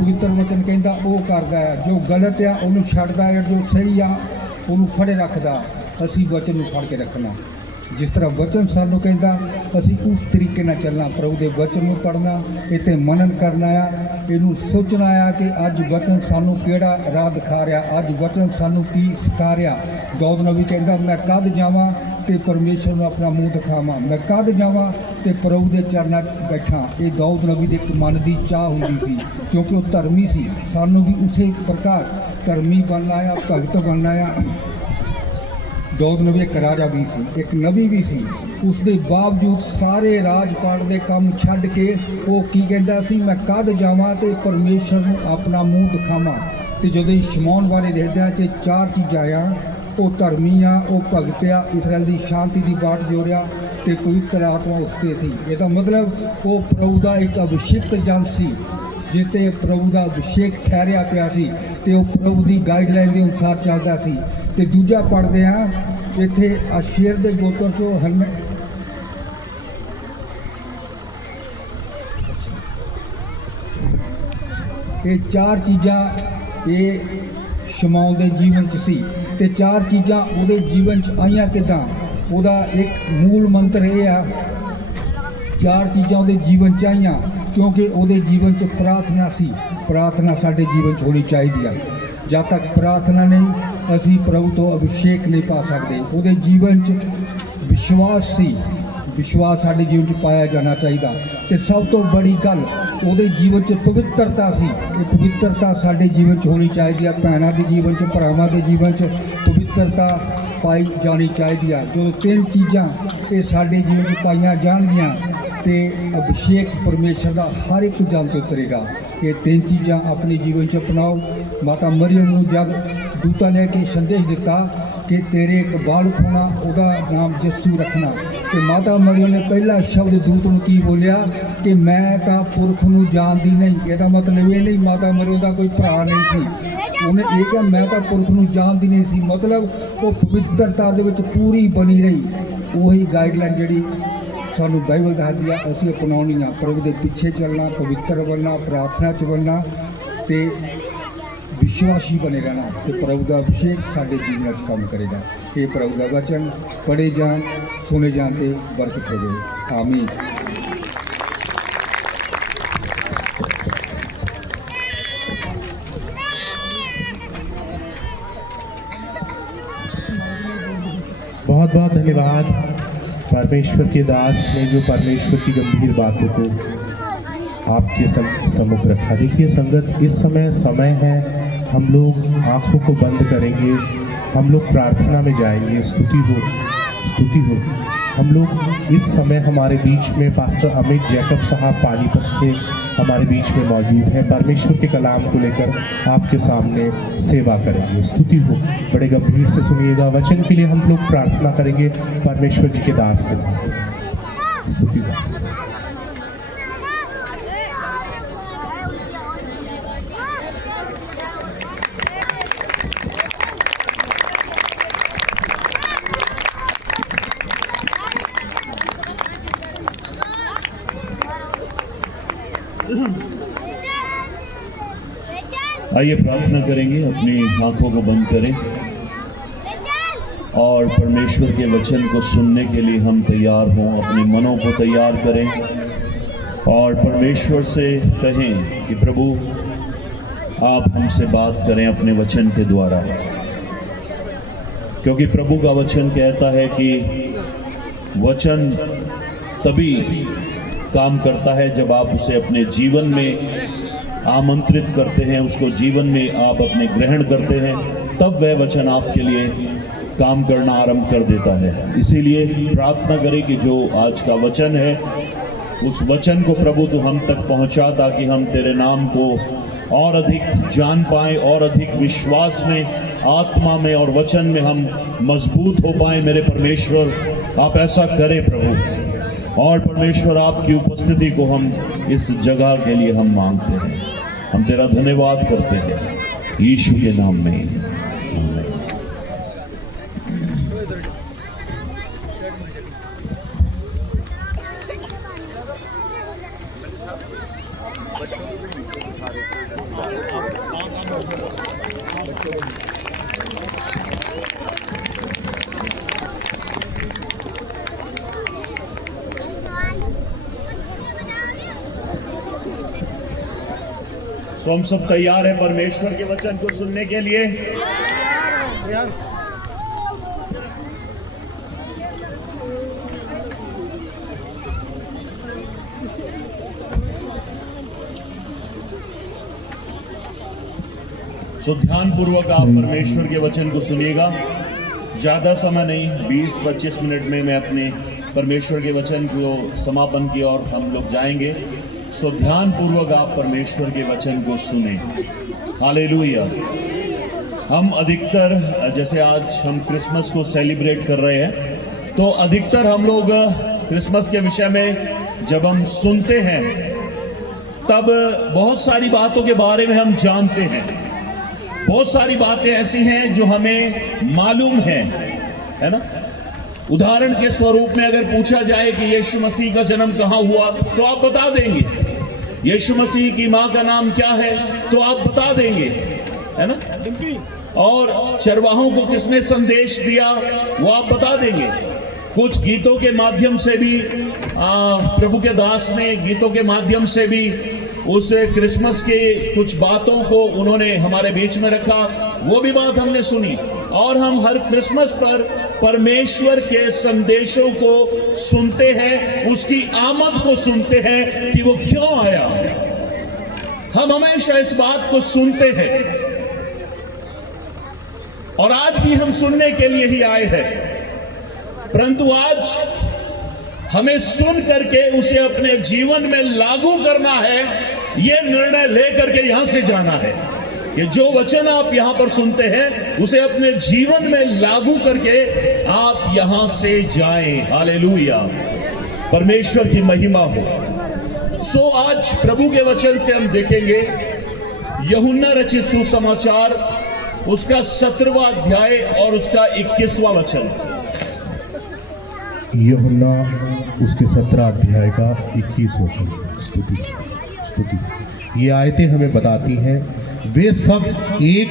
पवित्र वचन कहता वो करता है, जो गलत आ उन्होंने छड्डदा है, जो सही आ उन्होंने फड़े रखता। असी वचन में फड़ के रखना, जिस तरह वचन सानू कहता असी उस तरीके नाल चलना। प्रभु के वचन में पढ़ना, इत्ते मनन करना आ, इनू सोचना आ कि अज वचन सानू किहड़ा राह दिखा रहा, अज वचन सानू की सिखा रहा। दाऊद नबी कहता मैं कद जावां ते परमेश्वर नूं अपना मूँह दिखावां, मैं कद जावां ते प्रभु के चरणों बैठा। ये दाऊद नबी के एक मन की चाह हुंदी सी, क्योंकि वह धर्मी सी। सानू भी उसी प्रकार धर्मी बनना आ, भगत बनना आ। दाऊद नबी एक राजा भी सी, एक नबी भी सी। उसके बावजूद सारे राजपाट के काम छड्ड के वो की कहता सी, मैं कद जावां ते परमेश्वर नूं अपना मूँह दिखावां। तो जो शमौन बारे देखदा ते चार चीज़ां आ, वो धर्मी आ, वो भगत आ, इसराइल की शांति की बाट जोड़िया, तो पवित्र आत्मा उसते थी। इसका मतलब वो प्रभु का एक अभिषिक्त जन सी, जिते प्रभु का अभिषेक ठहरिया पिया सी, ते वो प्रभु की गाइडलाइन के अनुसार चलता सी। तो दूजा पढ़ते हैं इत्थे आशेर के गोत्र चो ये चार चीज़ां ये शमौन के जीवन च सी, ते चार चीज़ां उहदे जीवन च आईयां किदां। उहदा एक मूल मंत्र ये आ, चार चीज़ां उहदे जीवन च आईयां क्योंकि उहदे जीवन च प्रार्थना सी। प्रार्थना साडे जीवन च होनी चाहिए है। जब तक प्रार्थना नहीं असी प्रभु तो अभिषेक नहीं पा सकते। उहदे जीवन च विश्वास सी, विश्वास साडे जीवन च पाया जाना चाहिए। तो सब तो बड़ी गल उहदे जीवन च पवित्रता सी। ये पवित्रता साडे जीवन च होनी चाहिए। भैणां दे जीवन च, भरावां दे जीवन च पवित्रता पाई जानी चाहिए। जो तीन चीज़ां ये साडे जीवन च पाईयां जाणगियां ते अभिषेक परमेश्वर का हर एक जन ते उतरेगा। ये तीन चीज़ां अपने जीवन च अपनाओ। माता मरियम नूं जग दूता ने के संदेश दिता कि तेरे एक बालक होना, उहदा नाम यीशु रखना। तो माता मरियम ने पहला शब्द दूत नूं की बोलिया कि मैं तां पुरख नूं जानदी नहीं। इसदा मतलब ये नहीं माता मरियम का कोई भरा नहीं सी, उन्हें ये कहा मैं तां पुरख नूं जानदी नहीं सी। मतलब वो पवित्रता दे विच पूरी बनी रही। वही गाइडलाइन जिहड़ी सानू बाइबल दसदी आ असीं अपनाउणी आ। प्रभु के पिछे चलना, पवित्र बनना, प्रार्थना च बनना ते विश्वासी बने रहना, तो प्रभु का अभिषेक साडे जीवन च काम करेगा। ये प्रभु का वचन पढ़े जान, सुने जान ते बरकत होवे। आमीन। बहुत बहुत धन्यवाद परमेश्वर के दास ने जो परमेश्वर की गंभीर बातों को आपके सम्मुख रखा। देखिए संगत, इस समय है, हम लोग आँखों को बंद करेंगे, हम लोग प्रार्थना में जाएंगे। स्तुति हो। हम लोग इस समय हमारे बीच में पास्टर अमित जैकब साहब पानीपत से हमारे बीच में मौजूद हैं। परमेश्वर के कलाम को लेकर आपके सामने सेवा करेंगे। स्तुति हो। बड़े गंभीर से सुनिएगा। वचन के लिए हम लोग प्रार्थना करेंगे परमेश्वर जी के दास के साथ। स्तुति हो। आइए प्रार्थना करेंगे, अपनी आंखों को बंद करें और परमेश्वर के वचन को सुनने के लिए हम तैयार हों। अपने मनों को तैयार करें और परमेश्वर से कहें कि प्रभु आप हमसे बात करें अपने वचन के द्वारा, क्योंकि प्रभु का वचन कहता है कि वचन तभी काम करता है जब आप उसे अपने जीवन में आमंत्रित करते हैं, उसको जीवन में आप अपने ग्रहण करते हैं, तब वह वचन आपके लिए काम करना आरंभ कर देता है। इसीलिए प्रार्थना करें कि जो आज का वचन है उस वचन को प्रभु तू हम तक पहुंचा, ताकि हम तेरे नाम को और अधिक जान पाएं और अधिक विश्वास में, आत्मा में और वचन में हम मजबूत हो पाएं। मेरे परमेश्वर आप ऐसा करें प्रभु। और परमेश्वर आपकी उपस्थिति को हम इस जगह के लिए हम मांगते हैं, हम तेरा धन्यवाद करते हैं यीशु के नाम में। सो हम सब तैयार हैं परमेश्वर के वचन को सुनने के लिए। सो ध्यान पूर्वक आप परमेश्वर के वचन को सुनिएगा। ज़्यादा समय नहीं, 20-25 मिनट में मैं अपने परमेश्वर के वचन को समापन की ओर हम लोग जाएंगे। सो ध्यान पूर्वक आप परमेश्वर के वचन को सुने। हालेलुया। हम अधिकतर, जैसे आज हम क्रिसमस को सेलिब्रेट कर रहे हैं, तो अधिकतर हम लोग क्रिसमस के विषय में जब हम सुनते हैं तब बहुत सारी बातों के बारे में हम जानते हैं। बहुत सारी बातें ऐसी हैं जो हमें मालूम है ना। उदाहरण के स्वरूप में अगर पूछा जाए कि यीशु मसीह का जन्म कहाँ हुआ, तो आप बता देंगे। यीशु मसीह की माँ का नाम क्या है, तो आप बता देंगे, है ना। और चरवाहों को किसने संदेश दिया, वो आप बता देंगे। कुछ गीतों के माध्यम से भी प्रभु के दास ने गीतों के माध्यम से भी उस क्रिसमस के कुछ बातों को उन्होंने हमारे बीच में रखा, वो भी बात हमने सुनी। और हम हर क्रिसमस पर परमेश्वर के संदेशों को सुनते हैं, उसकी आमद को सुनते हैं कि वो क्यों आया। हम हमेशा इस बात को सुनते हैं और आज भी हम सुनने के लिए ही आए हैं। परंतु आज हमें सुन करके उसे अपने जीवन में लागू करना है, यह निर्णय लेकर के यहां से जाना है कि जो वचन आप यहां पर सुनते हैं उसे अपने जीवन में लागू करके आप यहां से जाएं। हालेलुया, परमेश्वर की महिमा हो। सो आज प्रभु के वचन से हम देखेंगे यूहन्ना रचित सुसमाचार, उसका 17वां अध्याय और उसका 21वां वचन। यूहन्ना उसके 17 अध्याय का 21 वचन। स्तुति। ये आयतें हमें बताती हैं, वे सब एक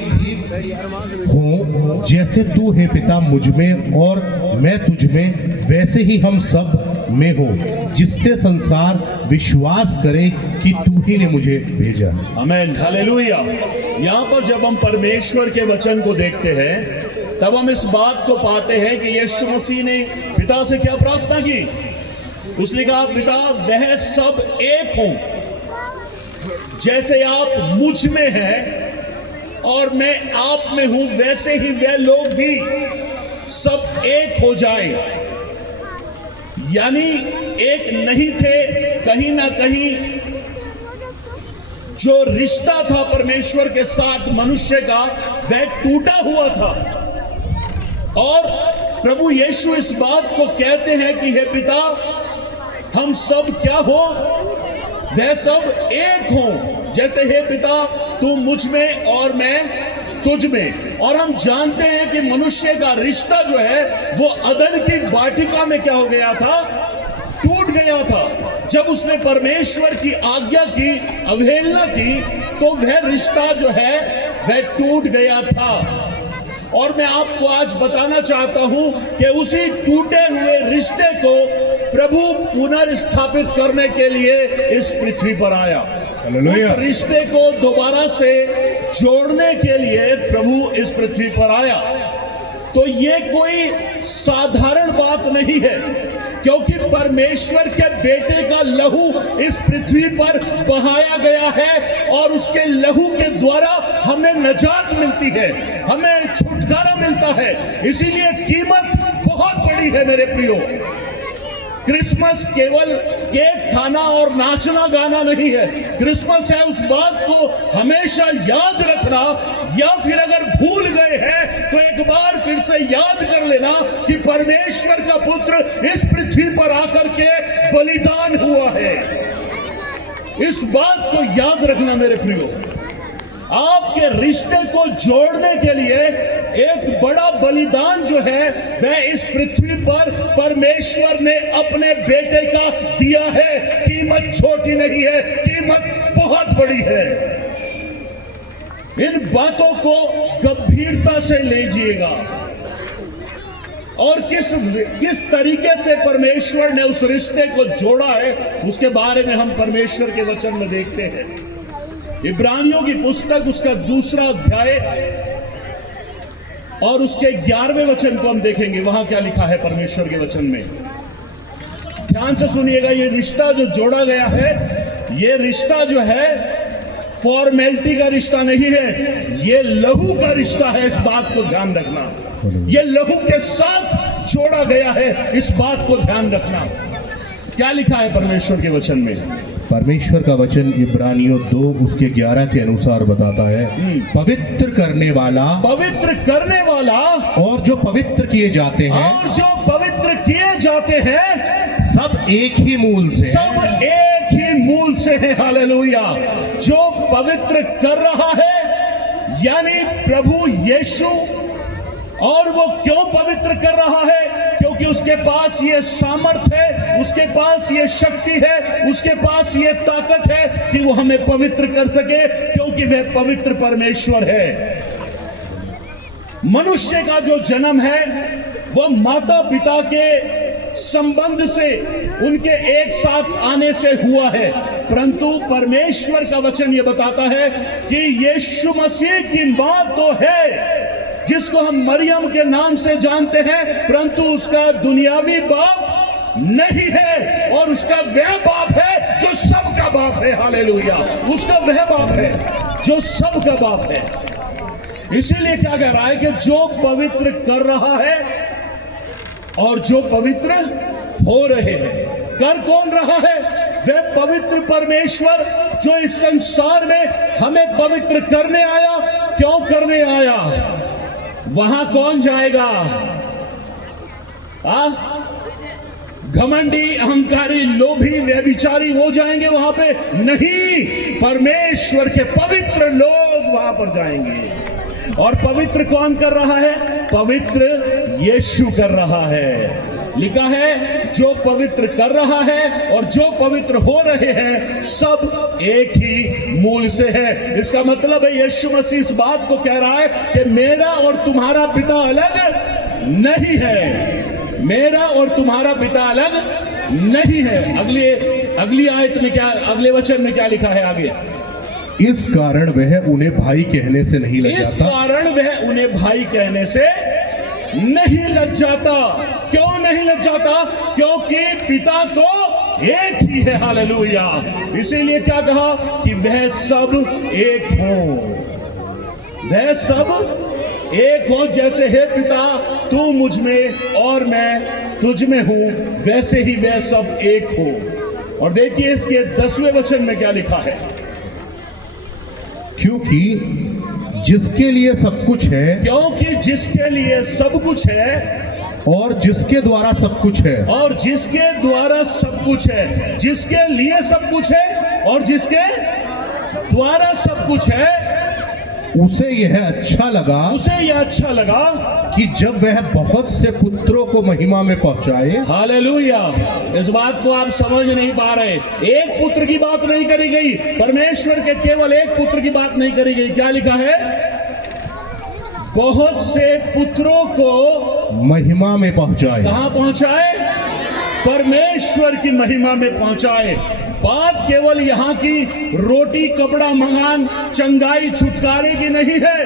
हों जैसे तू है पिता मुझ में और मैं तुझ में, वैसे ही हम सब में हो, जिससे संसार विश्वास करे कि तू ही ने मुझे भेजा। आमीन, हालेलुया। यहाँ पर जब हम परमेश्वर के वचन को देखते हैं तब हम इस बात को पाते हैं कि यीशु मसीह ने पिता से क्या प्रार्थना की। उसने कहा, पिता वह सब एक हों जैसे आप मुझ में हैं और मैं आप में हूं, वैसे ही वे लोग भी सब एक हो जाएं। यानी एक नहीं थे, कहीं ना कहीं जो रिश्ता था परमेश्वर के साथ मनुष्य का, वह टूटा हुआ था। और प्रभु यीशु इस बात को कहते हैं कि हे पिता, हम सब क्या हो, वह सब एक हो जैसे हे पिता तू मुझ में और मैं तुझ में। और हम जानते हैं कि मनुष्य का रिश्ता जो है वो अदन की वाटिका में क्या हो गया था, टूट गया था। जब उसने परमेश्वर की आज्ञा की अवहेलना की तो वह रिश्ता जो है वह टूट गया था। और मैं आपको आज बताना चाहता हूं कि उसी टूटे हुए रिश्ते को प्रभु पुनर्स्थापित करने के लिए इस पृथ्वी पर आया। उस रिश्ते को दोबारा से जोड़ने के लिए प्रभु इस पृथ्वी पर आया। तो ये कोई साधारण बात नहीं है, क्योंकि परमेश्वर के बेटे का लहू इस पृथ्वी पर बहाया गया है और उसके लहू के द्वारा हमें नजात मिलती है, हमें छुटकारा मिलता है। इसीलिए कीमत बहुत बड़ी है मेरे प्रियो। क्रिसमस केवल केक खाना और नाचना गाना नहीं है। क्रिसमस है उस बात को हमेशा याद रखना, या फिर अगर भूल गए हैं तो एक बार फिर से याद कर लेना कि परमेश्वर का पुत्र इस पृथ्वी पर आकर के बलिदान हुआ है। इस बात को याद रखना मेरे प्रियो। आपके रिश्ते को जोड़ने के लिए एक बड़ा बलिदान जो है वह इस पृथ्वी पर परमेश्वर ने अपने बेटे का दिया है। कीमत छोटी नहीं है, कीमत बहुत बड़ी है। इन बातों को गंभीरता से लीजिएगा। और किस तरीके से परमेश्वर ने उस रिश्ते को जोड़ा है उसके बारे में हम परमेश्वर के वचन में देखते हैं। इब्रानियों की पुस्तक उसका 2 अध्याय और उसके 11वें वचन को हम देखेंगे। वहां क्या लिखा है परमेश्वर के वचन में, ध्यान से सुनिएगा। ये रिश्ता जो जोड़ा गया है, ये रिश्ता जो है फॉर्मेलिटी का रिश्ता नहीं है, ये लहू का रिश्ता है। इस बात को ध्यान रखना, ये लहू के साथ जोड़ा गया है, इस बात को ध्यान रखना। क्या लिखा है परमेश्वर के वचन में? परमेश्वर का वचन इब्रानियों 2 उसके 11 के अनुसार बताता है, पवित्र करने वाला और जो पवित्र किए जाते हैं, और जो पवित्र किए जाते हैं सब एक ही मूल से, सब एक ही मूल से है। हालेलुया। जो पवित्र कर रहा है यानी प्रभु यीशु, और वो क्यों पवित्र कर रहा है? क्योंकि उसके पास ये सामर्थ है, उसके पास ये शक्ति है, उसके पास ये ताकत है कि वो हमें पवित्र कर सके, क्योंकि वह पवित्र परमेश्वर है। मनुष्य का जो जन्म है वह माता पिता के संबंध से, उनके एक साथ आने से हुआ है, परंतु परमेश्वर का वचन यह बताता है कि यीशु मसीह की मां तो है, जिसको हम मरियम के नाम से जानते हैं, परंतु उसका दुनियावी बाप नहीं है, और उसका वह बाप है जो सबका बाप है। हालेलुया। उसका वह बाप है जो सबका बाप है। इसीलिए क्या कह रहा है कि जो पवित्र कर रहा है और जो पवित्र हो रहे हैं। कर कौन रहा है? वह पवित्र परमेश्वर जो इस संसार में हमें पवित्र करने आया। क्यों करने आया? वहां कौन जाएगा? घमंडी, अहंकारी, लोभी, व्यभिचारी वो जाएंगे वहां पे? नहीं, परमेश्वर के पवित्र लोग वहां पर जाएंगे। और पवित्र कौन कर रहा है? पवित्र यीशु कर रहा है। लिखा है जो पवित्र कर रहा है और जो पवित्र हो रहे हैं सब एक ही मूल से है। इसका मतलब है यीशु मसीह इस बात को कह रहा है कि मेरा और तुम्हारा पिता अलग नहीं है, मेरा और तुम्हारा पिता अलग नहीं है। अगली आयत में क्या, अगले वचन में क्या लिखा है आगे? इस कारण वह उन्हें भाई कहने से नहीं लजाता। इस कारण वह उन्हें भाई कहने से नहीं लजाता। क्यों नहीं लजाता? क्योंकि पिता तो एक ही है। हालेलुया। इसीलिए क्या कहा कि वह सब एक हो, वह सब एक हो। जैसे हे पिता तू मुझ में और मैं तुझ में हूं, वैसे ही वह सब एक हो। और देखिए इसके 10वें वचन में क्या लिखा है? क्योंकि जिसके लिए सब कुछ है, क्योंकि जिसके लिए सब कुछ है और जिसके द्वारा सब कुछ है, और जिसके द्वारा सब कुछ है, जिसके लिए सब कुछ है और जिसके द्वारा सब कुछ है, उसे यह अच्छा लगा कि जब वह बहुत से पुत्रों को महिमा में पहुंचाए। हालेलुया। इस बात को आप समझ नहीं पा रहे। एक पुत्र की बात नहीं करी गई, परमेश्वर के केवल एक पुत्र की बात नहीं करी गई। क्या लिखा है? बहुत से पुत्रों को महिमा में पहुंचाए। कहां पहुंचाए? परमेश्वर की महिमा में पहुंचाए। बात केवल यहाँ की रोटी कपड़ा मकान चंगाई छुटकारे की नहीं है,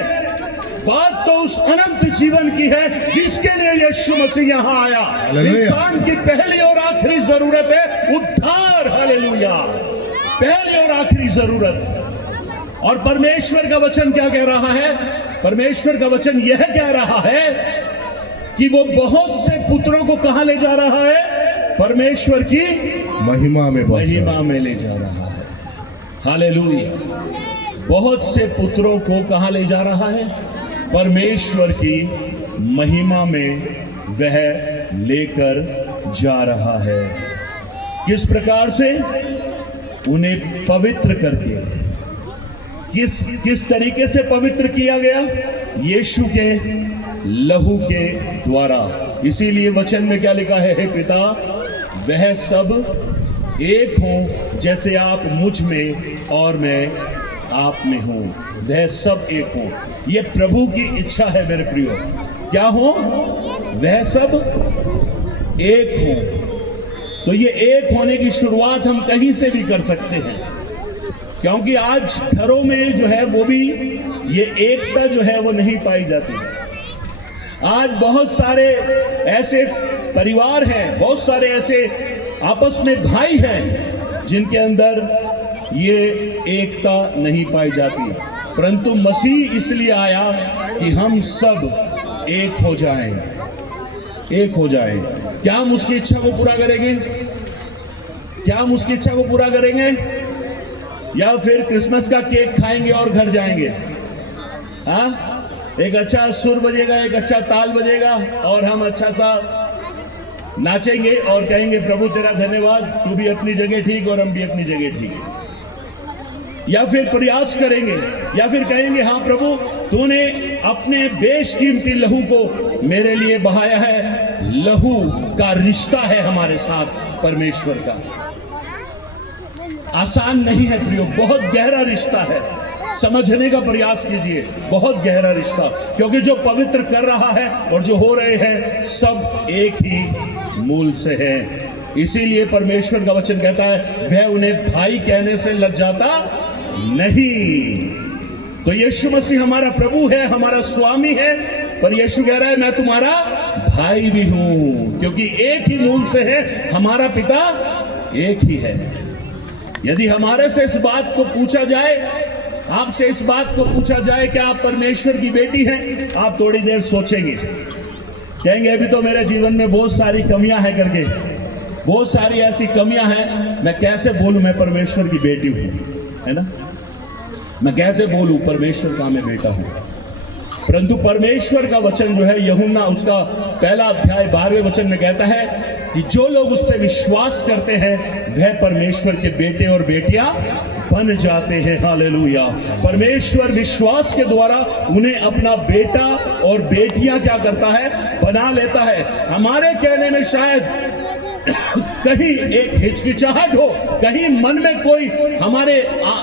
बात तो उस अनंत जीवन की है जिसके लिए यीशु मसीह यहाँ आया। इंसान की पहली और आखिरी जरूरत है उद्धार। हालेलुया। पहली और आखिरी जरूरत। और परमेश्वर का वचन क्या कह रहा है? परमेश्वर का वचन यह कह रहा है कि वो बहुत से पुत्रों को कहां ले जा रहा है? परमेश्वर की महिमा में ले जा रहा है। हालेलुया। बहुत से पुत्रों को कहां ले जा रहा है? परमेश्वर की महिमा में वह लेकर जा रहा है। किस प्रकार से? उन्हें पवित्र करके। किस तरीके से पवित्र किया गया? यीशु के लहू के द्वारा। इसीलिए वचन में क्या लिखा है? हे पिता वह सब एक हो जैसे आप मुझ में और मैं आप में हूं, वह सब एक हो। यह प्रभु की इच्छा है मेरे प्रियो। क्या हो? वह सब एक हो। तो ये एक होने की शुरुआत हम कहीं से भी कर सकते हैं। क्योंकि आज घरों में जो है वो भी ये एकता जो है वो नहीं पाई जाती। आज बहुत सारे ऐसे परिवार हैं, बहुत सारे ऐसे आपस में भाई हैं जिनके अंदर ये एकता नहीं पाई जाती। परंतु मसीह इसलिए आया कि हम सब एक हो जाएं, एक हो जाएं। क्या हम उसकी इच्छा को पूरा करेंगे? क्या हम उसकी इच्छा को पूरा करेंगे या फिर क्रिसमस का केक खाएंगे और घर जाएंगे? हाँ, एक अच्छा सुर बजेगा, एक अच्छा ताल बजेगा और हम अच्छा सा नाचेंगे और कहेंगे प्रभु तेरा धन्यवाद, तू भी अपनी जगह ठीक और हम भी अपनी जगह ठीक। या फिर प्रयास करेंगे या फिर कहेंगे हाँ प्रभु तूने अपने बेशकीमती लहू को मेरे लिए बहाया है। लहू का रिश्ता है हमारे साथ परमेश्वर का, आसान नहीं है प्रियो, बहुत गहरा रिश्ता है। समझने का प्रयास कीजिए, बहुत गहरा रिश्ता, क्योंकि जो पवित्र कर रहा है और जो हो रहे हैं सब एक ही मूल से है। इसीलिए परमेश्वर का वचन कहता है वह उन्हें भाई कहने से लज्जाता नहीं। तो यीशु मसीह हमारा प्रभु है, हमारा स्वामी है, पर यीशु कह रहा है मैं तुम्हारा भाई भी हूं, क्योंकि एक ही मूल से है, हमारा पिता एक ही है। यदि हमारे से इस बात को पूछा जाए, आपसे इस बात को पूछा जाए कि आप परमेश्वर की बेटी हैं, आप थोड़ी देर सोचेंगे, कहेंगे अभी तो मेरे जीवन में बहुत सारी कमियां हैं करके, बहुत सारी ऐसी कमियां हैं, मैं कैसे बोलूं मैं परमेश्वर की बेटी हूं, है ना? मैं कैसे बोलूं परमेश्वर का मैं बेटा हूं? परंतु परमेश्वर का वचन जो है यूहन्ना उसका 1 अध्याय 12वें वचन में कहता है कि जो लोग उस पर विश्वास करते हैं वह परमेश्वर के बेटे और बेटियां बन जाते हैं। हालेलुया। परमेश्वर विश्वास के द्वारा उन्हें अपना बेटा और बेटियां क्या करता है? बना लेता है। हमारे कहने में शायद कहीं एक हिचकिचाहट हो, कहीं मन में कोई हमारे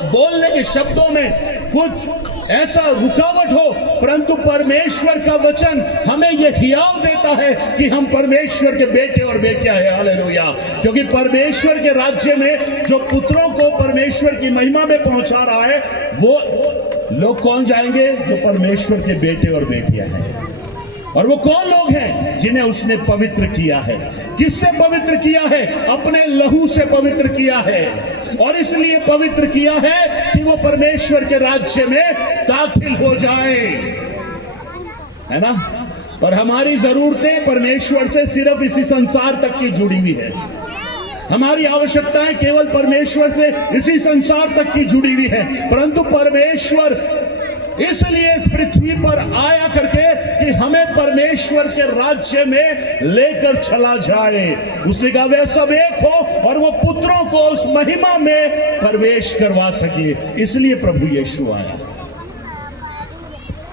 बोलने के शब्दों में कुछ ऐसा रुकावट हो, परंतु परमेश्वर का वचन हमें यह हियाव देता है कि हम परमेश्वर के बेटे और बेटियां हैं। हालेलुया। क्योंकि परमेश्वर के राज्य में जो पुत्रों को परमेश्वर की महिमा में पहुंचा रहा है वो लोग कौन जाएंगे? जो परमेश्वर के बेटे और बेटियां हैं। और वो कौन लोग हैं? जिन्हें उसने पवित्र किया है। किससे पवित्र किया है? अपने लहू से पवित्र किया है। और इसलिए पवित्र किया है कि वो परमेश्वर के राज्य में दाखिल हो जाए, है ना? और हमारी जरूरतें परमेश्वर से सिर्फ इसी संसार तक की जुड़ी हुई है। हमारी आवश्यकताएं केवल परमेश्वर से इसी संसार तक की जुड़ी हुई है। परंतु परमेश्वर इसलिए इस पृथ्वी पर आया करके कि हमें परमेश्वर के राज्य में लेकर चला जाए। उसने कहा वह सब एक हो और वो पुत्रों को उस महिमा में प्रवेश करवा सके। इसलिए प्रभु यीशु आया,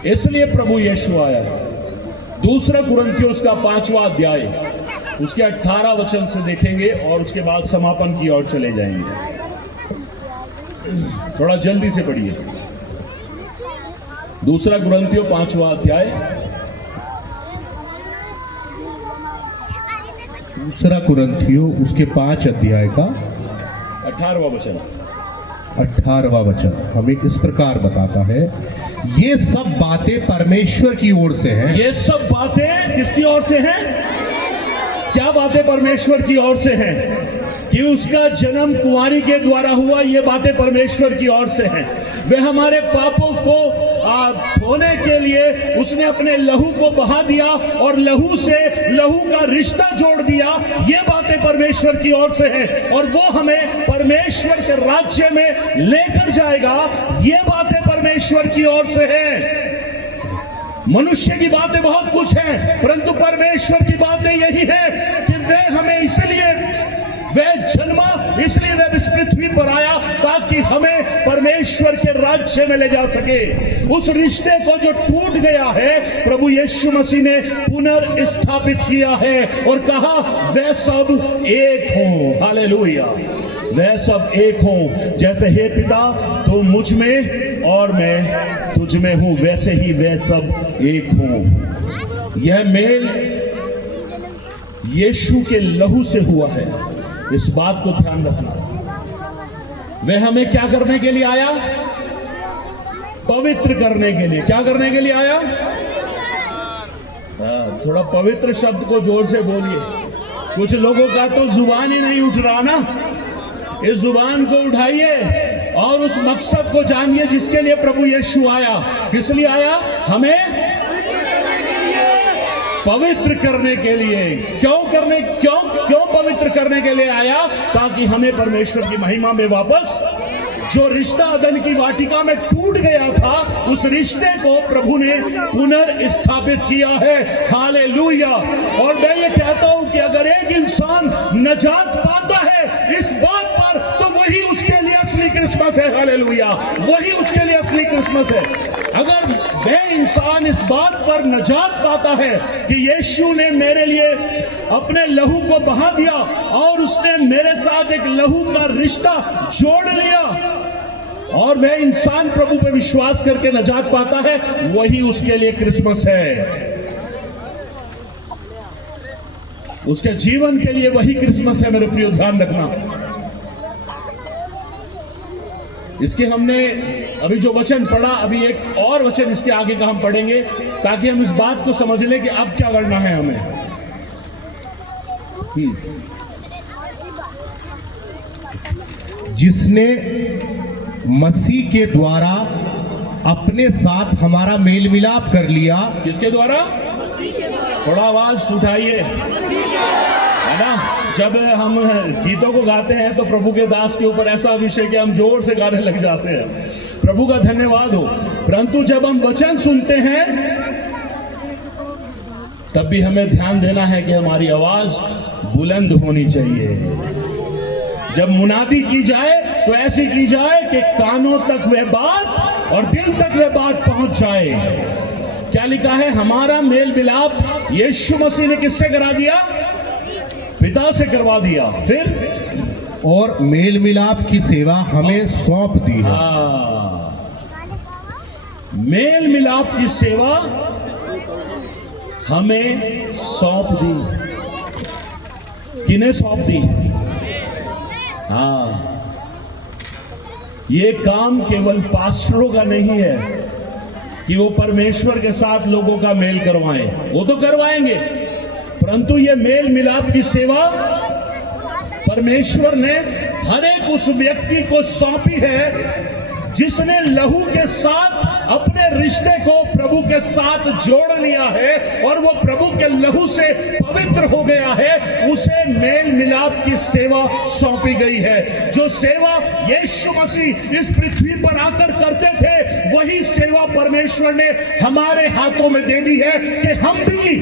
इसलिए प्रभु यीशु आया। 2 कुरिन्थियों उसका 5वां अध्याय उसके 18 वचन से देखेंगे और उसके बाद समापन की ओर चले जाएंगे। थोड़ा जल्दी से पढ़िए। 2 कुरिन्थियों 5वां अध्याय 2 कुरिन्थियों उसके 5 अध्याय का 18वां वचन 18वां वचन हमें इस प्रकार बताता है, ये सब बातें परमेश्वर की ओर से हैं। ये सब बातें किसकी ओर से हैं? क्या बातें परमेश्वर की ओर से हैं? कि उसका जन्म कुंवारी के द्वारा हुआ, ये बातें परमेश्वर की ओर से हैं। वे हमारे पापों को धोने के लिए उसने अपने लहू को बहा दिया और लहू से लहू का रिश्ता जोड़ दिया, ये बातें परमेश्वर की ओर से हैं। और वो हमें परमेश्वर के राज्य में लेकर जाएगा, ये बातें परमेश्वर की ओर से हैं। मनुष्य की बातें बहुत कुछ हैं, परंतु परमेश्वर की बातें यही है कि वह हमें इसलिए वह जन्मा, इसलिए वह इस पृथ्वी पर आया ताकि हमें परमेश्वर के राज्य में ले जा सके। उस रिश्ते को जो टूट गया है प्रभु यीशु मसीह ने पुनर्स्थापित किया है और कहा वह सब एक हो। हालेलुया। वह सब एक हो, जैसे हे पिता तू मुझ में और मैं तुझ में हूं, वैसे ही वह सब एक हो। यह मेल यीशु के लहू से हुआ है, इस बात को ध्यान रखना। वह हमें क्या करने के लिए आया? पवित्र करने के लिए। क्या करने के लिए आया? थोड़ा पवित्र शब्द को जोर से बोलिए। कुछ लोगों का तो जुबान ही नहीं उठ रहा ना। इस जुबान को उठाइए और उस मकसद को जानिए जिसके लिए प्रभु यीशु आया। किस लिए आया? हमें पवित्र करने के लिए। क्यों पवित्र करने के लिए आया? ताकि हमें परमेश्वर की महिमा में वापस, जो रिश्ता अदन की वाटिका में टूट गया था, उस रिश्ते को प्रभु ने पुनर्स्थापित किया है। हालेलुया। और मैं ये कहता हूं कि अगर एक इंसान नजात पाता है इस बात पर, तो वही उसके लिए असली क्रिसमस है। हालेलुया। वही उसके लिए असली क्रिसमस है। अगर वह इंसान इस बात पर नजात पाता है कि यीशु ने मेरे लिए अपने लहू को बहा दिया और उसने मेरे साथ एक लहू का रिश्ता जोड़ लिया, और वह इंसान प्रभु पे विश्वास करके नजात पाता है, वही उसके लिए क्रिसमस है। उसके जीवन के लिए वही क्रिसमस है। मेरे प्रियो, ध्यान रखना। इसके हमने अभी जो वचन पढ़ा, अभी एक और वचन इसके आगे का हम पढ़ेंगे ताकि हम इस बात को समझ लें कि अब क्या करना है हमें। जिसने मसीह के द्वारा अपने साथ हमारा मेल मिलाप कर लिया। किसके द्वारा? थोड़ा आवाज उठाइए, है ना। जब हम गीतों को गाते हैं तो प्रभु के दास के ऊपर ऐसा विषय कि हम जोर से गाने लग जाते हैं। प्रभु का धन्यवाद हो। परंतु जब हम वचन सुनते हैं तब भी हमें ध्यान देना है कि हमारी आवाज बुलंद होनी चाहिए। जब मुनादी की जाए तो ऐसी की जाए कि कानों तक वह बात और दिल तक वह बात पहुंच जाए। क्या लिखा है? हमारा मेल मिलाप यीशु मसीह ने किससे करा दिया? पिता से करवा दिया। फिर और मेल मिलाप की सेवा हमें सौंप दी है। मेल मिलाप की सेवा हमें सौंप दी। किन्हें सौंप दी? ये काम केवल पास्टरों का नहीं है कि वो परमेश्वर के साथ लोगों का मेल करवाएं। वो तो करवाएंगे, परंतु ये मेल मिलाप की सेवा परमेश्वर ने हर एक उस व्यक्ति को सौंपी है जिसने लहू के साथ अपने रिश्ते को प्रभु के साथ जोड़ लिया है और वो प्रभु के लहू से पवित्र हो गया है। उसे मेल मिलाप की सेवा सौंपी गई है। जो सेवा यीशु मसीह इस पृथ्वी पर आकर करते थे, वही सेवा परमेश्वर ने हमारे हाथों में दे दी है कि हम भी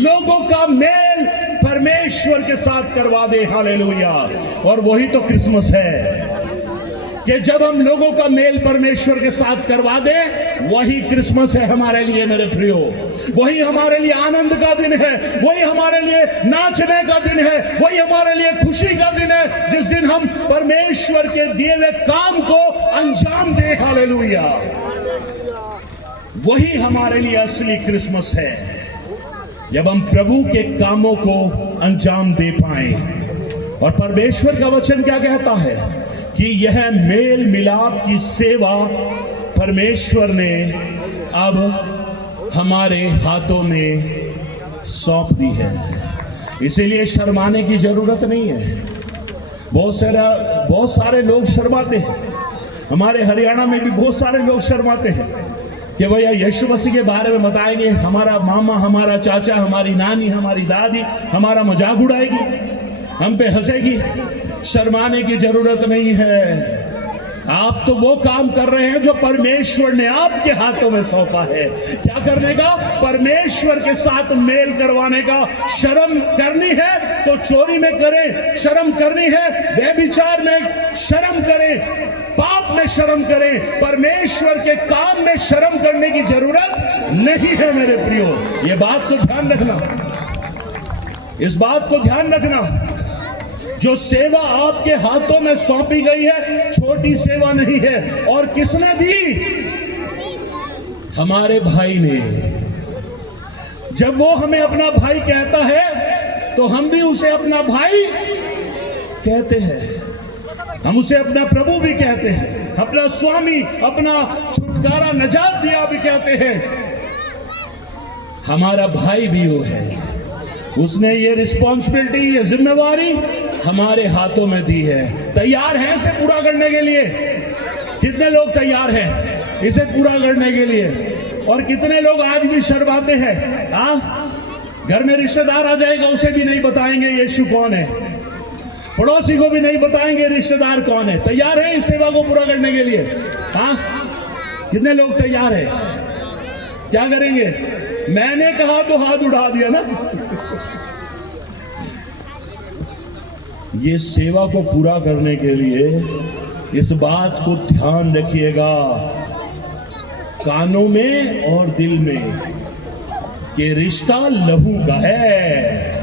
लोगों का मेल परमेश्वर के साथ करवा दे। हालेलुया। और वही तो क्रिसमस है कि जब हम लोगों का मेल परमेश्वर के साथ करवा दें, वही क्रिसमस है हमारे लिए। मेरे प्रियो, वही हमारे लिए आनंद का दिन है, वही हमारे लिए नाचने का दिन है, वही हमारे लिए खुशी का दिन है, जिस दिन हम परमेश्वर के दिए हुए काम को अंजाम दें। हालेलुया। वही हमारे लिए असली क्रिसमस है, जब हम प्रभु के कामों को अंजाम दे पाए। और परमेश्वर का वचन क्या कहता है कि यह मेल मिलाप की सेवा परमेश्वर ने अब हमारे हाथों में सौंप दी है। इसीलिए शर्माने की जरूरत नहीं है। बहुत सारे लोग शर्माते हैं। हमारे हरियाणा में भी बहुत सारे लोग शर्माते हैं कि भैया यीशु मसीह के बारे में बताएंगे, हमारा मामा, हमारा चाचा, हमारी नानी, हमारी दादी हमारा मजाक उड़ाएगी, हम पे हंसेगी। शर्माने की जरूरत नहीं है। आप तो वो काम कर रहे हैं जो परमेश्वर ने आपके हाथों में सौंपा है। क्या करने का? परमेश्वर के साथ मेल करवाने का। शर्म करनी है तो चोरी में करें, शर्म करनी है व्यभिचार में शर्म करें, पाप में शर्म करें, परमेश्वर के काम में शर्म करने की जरूरत नहीं है। मेरे प्रियो, ये बात को ध्यान रखना, इस बात को ध्यान रखना। जो सेवा आपके हाथों में सौंपी गई है, छोटी सेवा नहीं है। और किसने दी? हमारे भाई ने। जब वो हमें अपना भाई कहता है तो हम भी उसे अपना भाई कहते हैं। हम उसे अपना प्रभु भी कहते हैं, अपना स्वामी, अपना छुटकारा नजात दिया भी कहते हैं। हमारा भाई भी वो है। उसने ये रिस्पॉन्सिबिलिटी, ये जिम्मेवारी हमारे हाथों में दी है। तैयार हैं इसे पूरा करने के लिए? कितने लोग तैयार हैं इसे पूरा करने के लिए? और कितने लोग आज भी शर्माते हैं? घर में रिश्तेदार आ जाएगा, उसे भी नहीं बताएंगे यीशु कौन है, पड़ोसी को भी नहीं बताएंगे रिश्तेदार कौन है। तैयार है इस सेवा को पूरा करने के लिए? कितने लोग तैयार हैं? क्या करेंगे? मैंने कहा तो हाथ उठा दिया ना। ये सेवा को पूरा करने के लिए इस बात को ध्यान रखिएगा, कानों में और दिल में, कि रिश्ता लहू का है।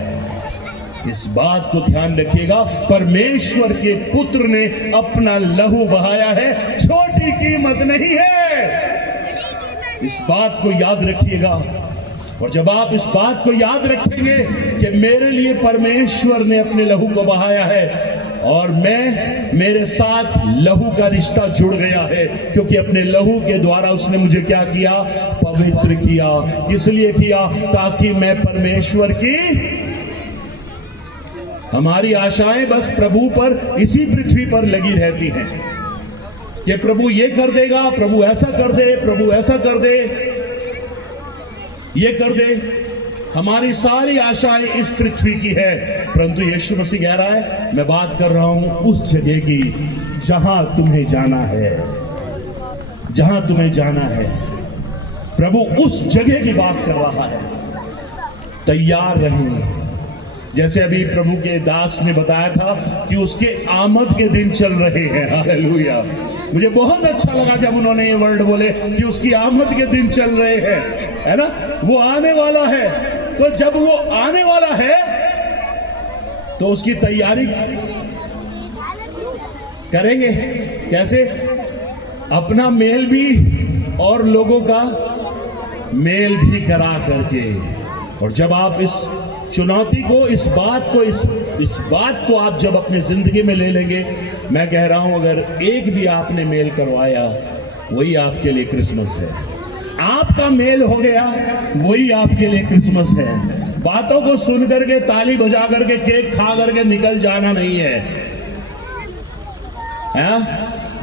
इस बात को ध्यान रखिएगा, परमेश्वर के पुत्र ने अपना लहू बहाया है, छोटी कीमत नहीं है। इस बात को याद रखिएगा। और जब आप इस बात को याद रखेंगे कि मेरे लिए परमेश्वर ने अपने लहू को बहाया है और मेरे साथ लहू का रिश्ता जुड़ गया है, क्योंकि अपने लहू के द्वारा उसने मुझे क्या किया? पवित्र किया। किस लिए किया? ताकि मैं परमेश्वर की, हमारी आशाएं बस प्रभु पर, इसी पृथ्वी पर लगी रहती हैं कि प्रभु ये कर देगा, प्रभु ऐसा कर दे, प्रभु ऐसा कर दे, ये कर दे। हमारी सारी आशाएं इस पृथ्वी की है, परंतु यीशु मसीह कह रहा है, मैं बात कर रहा हूं उस जगह की जहां तुम्हें जाना है, जहां तुम्हें जाना है। प्रभु उस जगह की बात कर रहा है। तैयार रहें। जैसे अभी प्रभु के दास ने बताया था कि उसके आमद के दिन चल रहे हैं। हालेलुया। मुझे बहुत अच्छा लगा जब उन्होंने ये वर्ड बोले कि उसकी आमद के दिन चल रहे हैं, है ना? वो आने वाला है। तो जब वो आने वाला है तो उसकी तैयारी करेंगे कैसे? अपना मेल भी और लोगों का मेल भी करा करके। और जब आप इस चुनौती को, इस बात को आप जब अपनी जिंदगी में ले लेंगे, मैं कह रहा हूं अगर एक भी आपने मेल करवाया, वही आपके लिए क्रिसमस है। आपका मेल हो गया, वही आपके लिए क्रिसमस है। बातों को सुन करके, ताली बजा करके, केक खा करके निकल जाना नहीं है।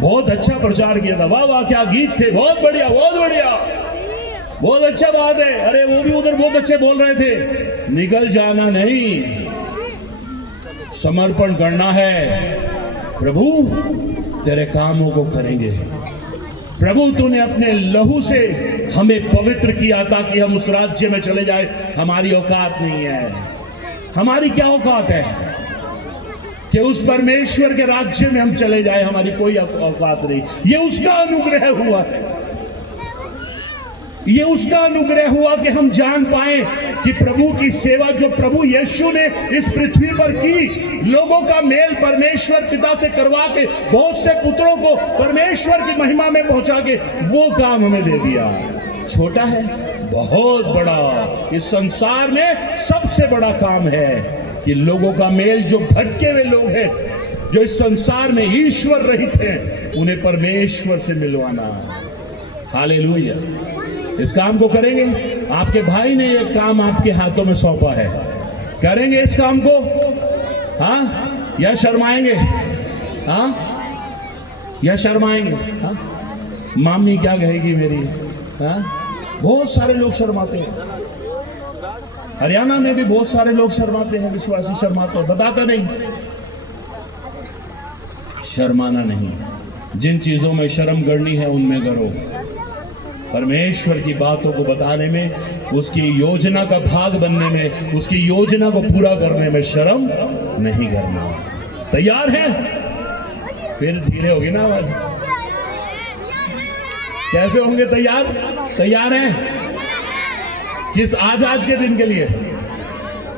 बहुत अच्छा प्रचार किया था, वाह वाह क्या गीत थे, बहुत बढ़िया, बहुत बढ़िया, बहुत अच्छा बात है, अरे वो भी उधर बहुत अच्छे बोल रहे थे। निकल जाना नहीं, समर्पण करना है। प्रभु तेरे कामों को करेंगे। प्रभु तूने अपने लहू से हमें पवित्र किया ताकि हम उस राज्य में चले जाए। हमारी औकात नहीं है। हमारी क्या औकात है कि उस परमेश्वर के राज्य में हम चले जाए? हमारी कोई औकात नहीं। ये उसका अनुग्रह हुआ है। ये उसका अनुग्रह हुआ कि हम जान पाए कि प्रभु की सेवा जो प्रभु यीशु ने इस पृथ्वी पर की, लोगों का मेल परमेश्वर पिता से करवा के, बहुत से पुत्रों को परमेश्वर की महिमा में पहुंचा के, वो काम हमें दे दिया। छोटा है, बहुत बड़ा। इस संसार में सबसे बड़ा काम है कि लोगों का मेल, जो भटके हुए लोग हैं, जो इस संसार में ईश्वर रहित हैं, उन्हें परमेश्वर से मिलवाना। हालेलुया। इस काम को करेंगे। आपके भाई ने ये काम आपके हाथों में सौंपा है, करेंगे इस काम को? हाँ या शर्माएंगे? हाँ या शर्माएंगे? हाँ, मामी क्या कहेगी मेरी? हाँ, बहुत सारे लोग शर्माते हैं। हरियाणा में भी बहुत सारे लोग शर्माते हैं, विश्वासी शर्माते हैं, बताते नहीं। शर्माना नहीं। जिन चीजों में शर्म करनी है उनमें करो। परमेश्वर की बातों को बताने में, उसकी योजना का भाग बनने में, उसकी योजना को पूरा करने में शर्म नहीं करना। तैयार हैं? फिर धीरे होगी ना आवाज। कैसे होंगे तैयार? तैयार हैं किस आज के दिन के लिए?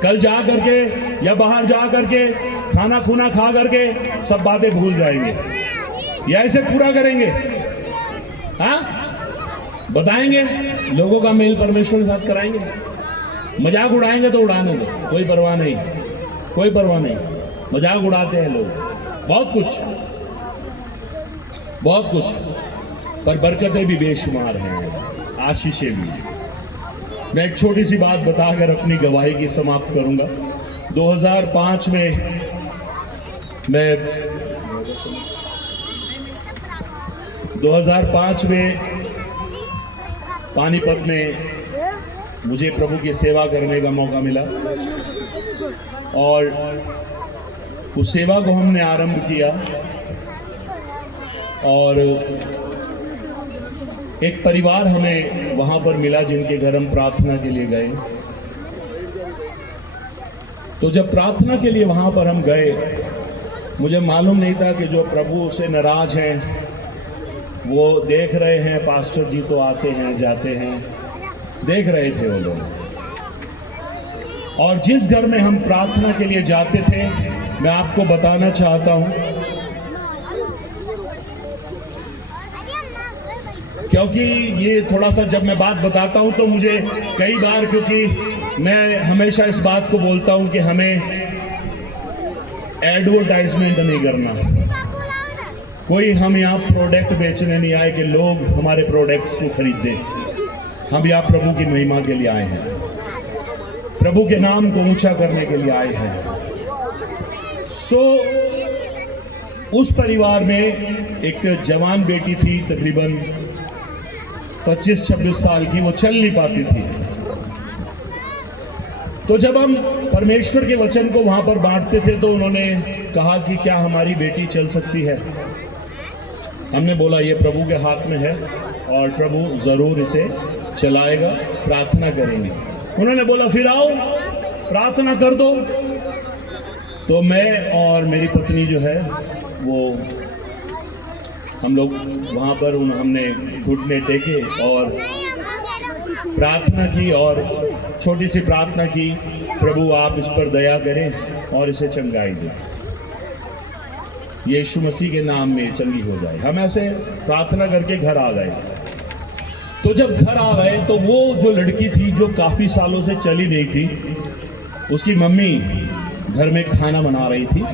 कल जा करके या बाहर जा करके खाना खुना खा करके सब बातें भूल जाएंगे, या इसे पूरा करेंगे? हाँ, बताएंगे, लोगों का मेल परमेश्वर के साथ कराएंगे। मजाक उड़ाएंगे तो उड़ाने दो, कोई परवाह नहीं, कोई परवाह नहीं। मजाक उड़ाते हैं लोग बहुत कुछ, बहुत कुछ, पर बरकतें भी बेशुमार हैं, आशीषें भी। मैं एक छोटी सी बात बताकर अपनी गवाही की समाप्त करूंगा। 2005 में पानीपत में मुझे प्रभु की सेवा करने का मौका मिला और उस सेवा को हमने आरंभ किया और एक परिवार हमें वहां पर मिला जिनके घर हम प्रार्थना के लिए गए। तो जब प्रार्थना के लिए वहां पर हम गए, मुझे मालूम नहीं था कि जो प्रभु से नाराज हैं वो देख रहे हैं, पास्टर जी तो आते हैं जाते हैं, देख रहे थे वो लोग। और जिस घर में हम प्रार्थना के लिए जाते थे, मैं आपको बताना चाहता हूं, क्योंकि ये थोड़ा सा जब मैं बात बताता हूं तो मुझे कई बार, क्योंकि मैं हमेशा इस बात को बोलता हूं कि हमें एडवर्टाइजमेंट नहीं करना। कोई हम यहाँ प्रोडक्ट बेचने नहीं आए कि लोग हमारे प्रोडक्ट्स को खरीदें। हम यहाँ प्रभु की महिमा के लिए आए हैं, प्रभु के नाम को ऊंचा करने के लिए आए हैं। उस परिवार में एक जवान बेटी थी, तकरीबन 25-26 साल की, वो चल नहीं पाती थी। तो जब हम परमेश्वर के वचन को वहां पर बांटते थे तो उन्होंने कहा कि क्या हमारी बेटी चल सकती है। हमने बोला ये प्रभु के हाथ में है और प्रभु जरूर इसे चलाएगा, प्रार्थना करेंगे। उन्होंने बोला फिर आओ प्रार्थना कर दो। तो मैं और मेरी पत्नी जो है वो हम लोग वहाँ पर हमने घुटने टेके और प्रार्थना की और छोटी सी प्रार्थना की, प्रभु आप इस पर दया करें और इसे चंगाई दें, यीशु मसीह के नाम में चंगी हो जाए। हम ऐसे प्रार्थना करके घर आ गए। तो जब घर आ गए तो वो जो लड़की थी जो काफ़ी सालों से चली नहीं थी, उसकी मम्मी घर में खाना बना रही थी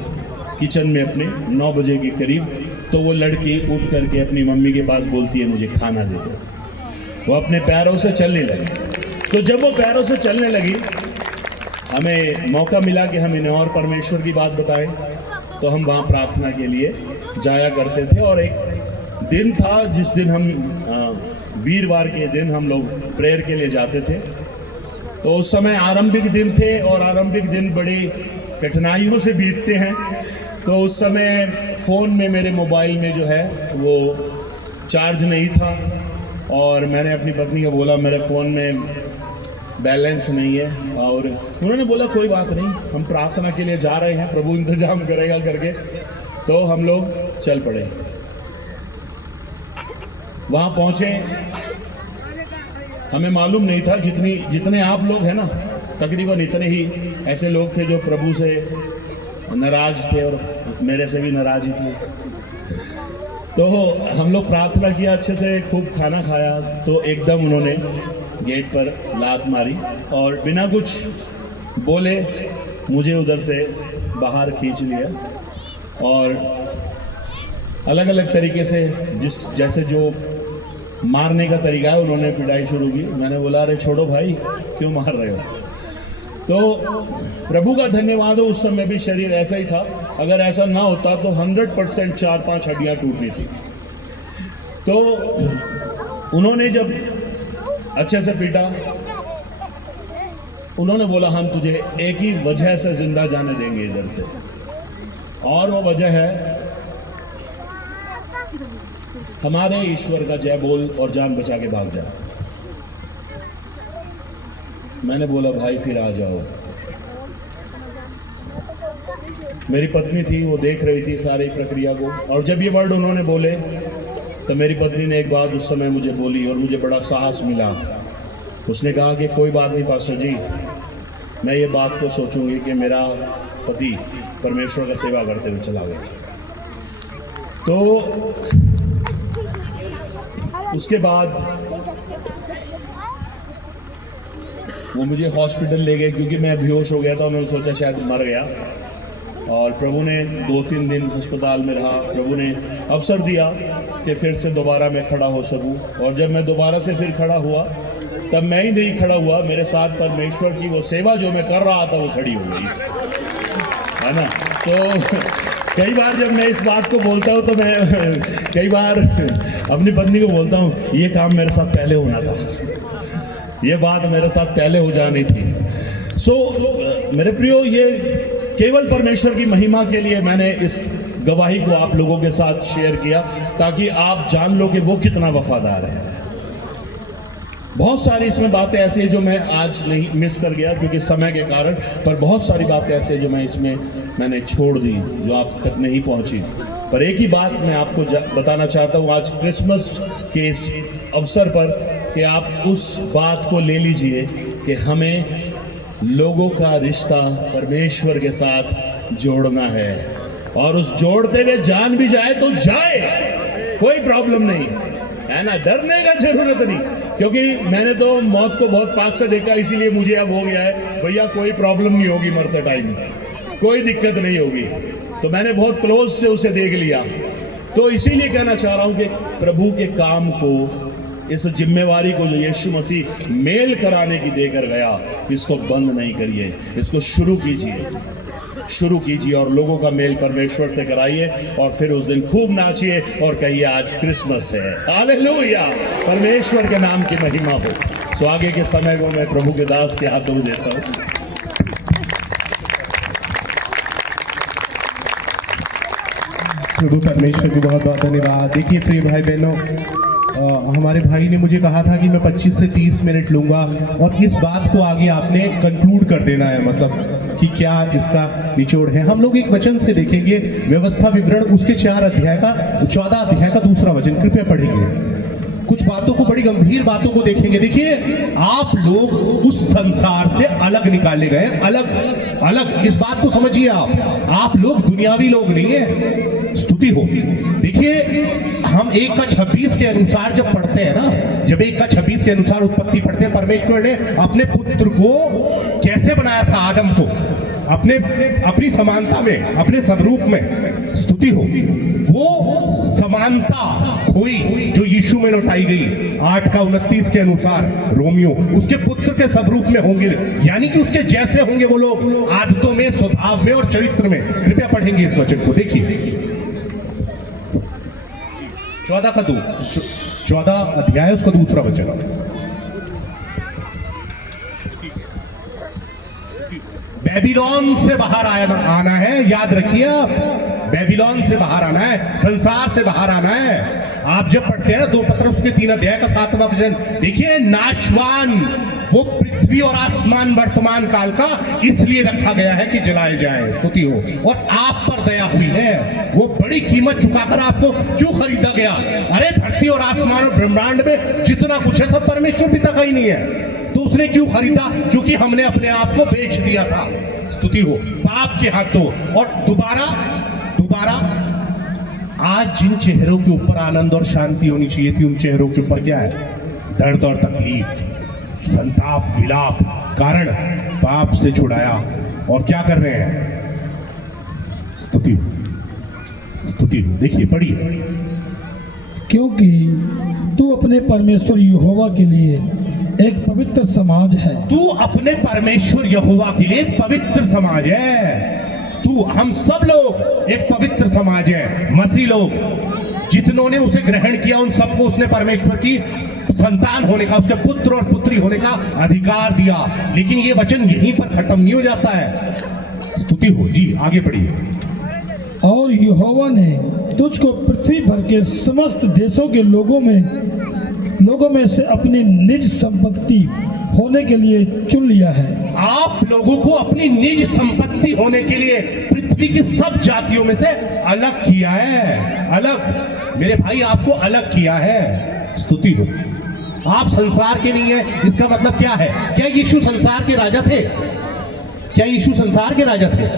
किचन में अपने 9 बजे के करीब। तो वो लड़की उठ करके अपनी मम्मी के पास बोलती है मुझे खाना दे दो। वो अपने पैरों से चलने लगी। तो जब वो पैरों से चलने लगी, हमें मौका मिला कि हम इन्हें और परमेश्वर की बात बताएं। तो हम वहाँ प्रार्थना के लिए जाया करते थे और एक दिन था जिस दिन हम वीरवार के दिन हम लोग प्रेयर के लिए जाते थे। तो उस समय आरंभिक दिन थे और आरंभिक दिन बड़ी कठिनाइयों से बीतते हैं। तो उस समय फ़ोन में, मेरे मोबाइल में जो है वो चार्ज नहीं था और मैंने अपनी पत्नी को बोला मेरे फ़ोन में बैलेंस नहीं है। और उन्होंने बोला कोई बात नहीं, हम प्रार्थना के लिए जा रहे हैं, प्रभु इंतजाम करेगा करके। तो हम लोग चल पड़े, वहाँ पहुँचे। हमें मालूम नहीं था जितने आप लोग हैं ना, तकरीबन इतने ही ऐसे लोग थे जो प्रभु से नाराज थे और मेरे से भी नाराज ही थे। तो हम लोग प्रार्थना किया, अच्छे से खूब खाना खाया। तो एकदम उन्होंने गेट पर लात मारी और बिना कुछ बोले मुझे उधर से बाहर खींच लिया और अलग अलग तरीके से जैसे जो मारने का तरीका है उन्होंने पिटाई शुरू की। मैंने बोला अरे छोड़ो भाई, क्यों मार रहे हो। तो प्रभु का धन्यवाद हो, उस समय भी शरीर ऐसा ही था। अगर ऐसा ना होता तो 100% 4-5 हड्डियाँ टूटनी थी। तो उन्होंने जब अच्छे से पीटा, उन्होंने बोला हम तुझे एक ही वजह से जिंदा जाने देंगे इधर से, और वो वजह है हमारे ईश्वर का जय बोल और जान बचा के भाग जा। मैंने बोला भाई फिर आ जाओ। मेरी पत्नी थी, वो देख रही थी सारी प्रक्रिया को, और जब ये वर्ड उन्होंने बोले तो मेरी पत्नी ने एक बात उस समय मुझे बोली और मुझे बड़ा साहस मिला। उसने कहा कि कोई बात नहीं पास्टर जी, मैं ये बात को सोचूंगी कि मेरा पति परमेश्वर का सेवा करते हुए चला गया। तो उसके बाद वो मुझे हॉस्पिटल ले गए क्योंकि मैं बेहोश हो गया था। मैंने सोचा शायद मर गया, और प्रभु ने 2-3 दिन अस्पताल में रहा। प्रभु ने अवसर दिया कि फिर से दोबारा मैं खड़ा हो सकूं। और जब मैं दोबारा से फिर खड़ा हुआ तब मैं ही नहीं खड़ा हुआ, मेरे साथ परमेश्वर की वो सेवा जो मैं कर रहा था वो खड़ी हो गई, है ना। तो कई बार जब मैं इस बात को बोलता हूँ तो मैं कई बार अपनी पत्नी को बोलता हूँ ये काम मेरे साथ पहले होना था, ये बात मेरे साथ पहले हो जानी थी। मेरे प्रियो, ये केवल परमेश्वर की महिमा के लिए मैंने इस गवाही को आप लोगों के साथ शेयर किया, ताकि आप जान लो कि वो कितना वफादार है। बहुत सारी इसमें बातें ऐसी हैं जो मैं आज नहीं मिस कर गया क्योंकि समय के कारण, पर बहुत सारी बातें ऐसी हैं जो मैंने छोड़ दी, जो आप तक नहीं पहुंची। पर एक ही बात मैं आपको बताना चाहता हूँ आज क्रिसमस के इस अवसर पर, कि आप उस बात को ले लीजिए कि हमें लोगों का रिश्ता परमेश्वर के साथ जोड़ना है, और उस जोड़ते हुए जान भी जाए तो जाए, कोई प्रॉब्लम नहीं है ना, डरने का जरूरत नहीं। क्योंकि मैंने तो मौत को बहुत पास से देखा, इसीलिए मुझे अब हो गया है भैया कोई प्रॉब्लम नहीं होगी, मरते टाइम कोई दिक्कत नहीं होगी, तो मैंने बहुत क्लोज से उसे देख लिया। तो इसीलिए कहना चाह रहा हूं कि प्रभु के काम को, इस जिम्मेवारी को जो यीशु मसीह मेल कराने की देकर गया, इसको बंद नहीं करिए, इसको शुरू कीजिए और लोगों का मेल परमेश्वर से कराइए, और फिर उस दिन खूब नाचिए और कहिए आज क्रिसमस है। हालेलुया, परमेश्वर के नाम की महिमा हो। तो आगे के समय को मैं प्रभु के दास के हाथों में देता हूँ। प्रभु परमेश्वर की बहुत बहुत धन्यवाद। देखिए प्रिय भाई बहनों, हमारे भाई ने मुझे कहा था कि मैं 25 से 30 मिनट लूँगा, और इस बात को आगे आपने कंक्लूड कर देना है, मतलब कि क्या इसका निचोड़ है। हम लोग एक वचन से देखेंगे, व्यवस्था विवरण उसके 14 अध्याय का 2 वचन, कृपया पढ़ेंगे। कुछ बातों को, बड़ी गंभीर बातों को देखेंगे। देखिए, आप लोग उस संसार से अलग निकाले गए, अलग। इस बात को समझिए, आप लोग दुनियावी लोग नहीं है। स्तुति हो। देखिए, हम 1:26 के अनुसार जब पढ़ते हैं ना, जब 1:26 के अनुसार उत्पत्ति पढ़ते हैं, परमेश्वर ने अपने पुत्र को कैसे बनाया था, आदम को अपनी समानता में, अपने स्वरूप में। स्तुति हो। वो समानता खोई जो यीशु में लौटाई गई 8:29 के अनुसार, रोमियो उसके पुत्र के स्वरूप में होंगे, यानी कि उसके जैसे होंगे वो लोग, आदतों में, स्वभाव में और चरित्र में। कृपया पढ़ेंगे इस वचन को। देखिए 14 अध्याय उसका 2 वचन। बेबीलोन से बाहर आना है, याद रखिए आप, बेबीलोन से बाहर आना है, संसार से बाहर आना है। आप जब पढ़ते हैं ना 2 पत्रस के 3 अध्याय का 7वां वचन, देखिए, नाशवान वो पृथ्वी और आसमान वर्तमान काल का इसलिए रखा गया है कि जलाए जाए। स्तुति हो। और आप पर दया हुई है, वो बड़ी कीमत चुकाकर आपको क्यों खरीदा गया। अरे धरती और आसमान और ब्रह्मांड में जितना कुछ है सब परमेश्वर पिता का ही नहीं है, तो उसने क्यों खरीदा? क्योंकि हमने अपने आप को बेच दिया था। स्तुति हो। पाप के हाथों। और दोबारा आज जिन चेहरों के ऊपर आनंद और शांति होनी चाहिए थी, उन चेहरों के ऊपर क्या है? दर्द और तकलीफ, संताप, विलाप। कारण पाप से छुड़ाया, और क्या कर रहे हैं? स्तुति हो। देखिए, पढ़िए। क्योंकि तू अपने परमेश्वर यहोवा के लिए एक पवित्र समाज है। तू अपने परमेश्वर यहोवा के लिए पवित्र समाज है। तू, हम सब लोग एक पवित्र समाज है। मसीह लोग जितनों ने उसे ग्रहण किया, उन सबको उसने परमेश्वर की संतान होने का, उसके पुत्र और पुत्री होने का अधिकार दिया। लेकिन ये वचन यहीं पर खत्म नहीं हो जाता है। स्तुति हो। जी, आगे पढ़िए। और यहोवा ने तुझको पृथ्वी भर के समस्त देशों के लोगों में से अपनी निज संपत्ति होने के लिए चुन लिया है। आप लोगों को अपनी निज संपत्ति होने के लिए पृथ्वी की सब जातियों में से अलग किया है। अलग, मेरे भाई, आपको अलग किया है। स्तुति हो। आप संसार के नहीं है। इसका मतलब क्या है? क्या यीशु संसार के राजा थे?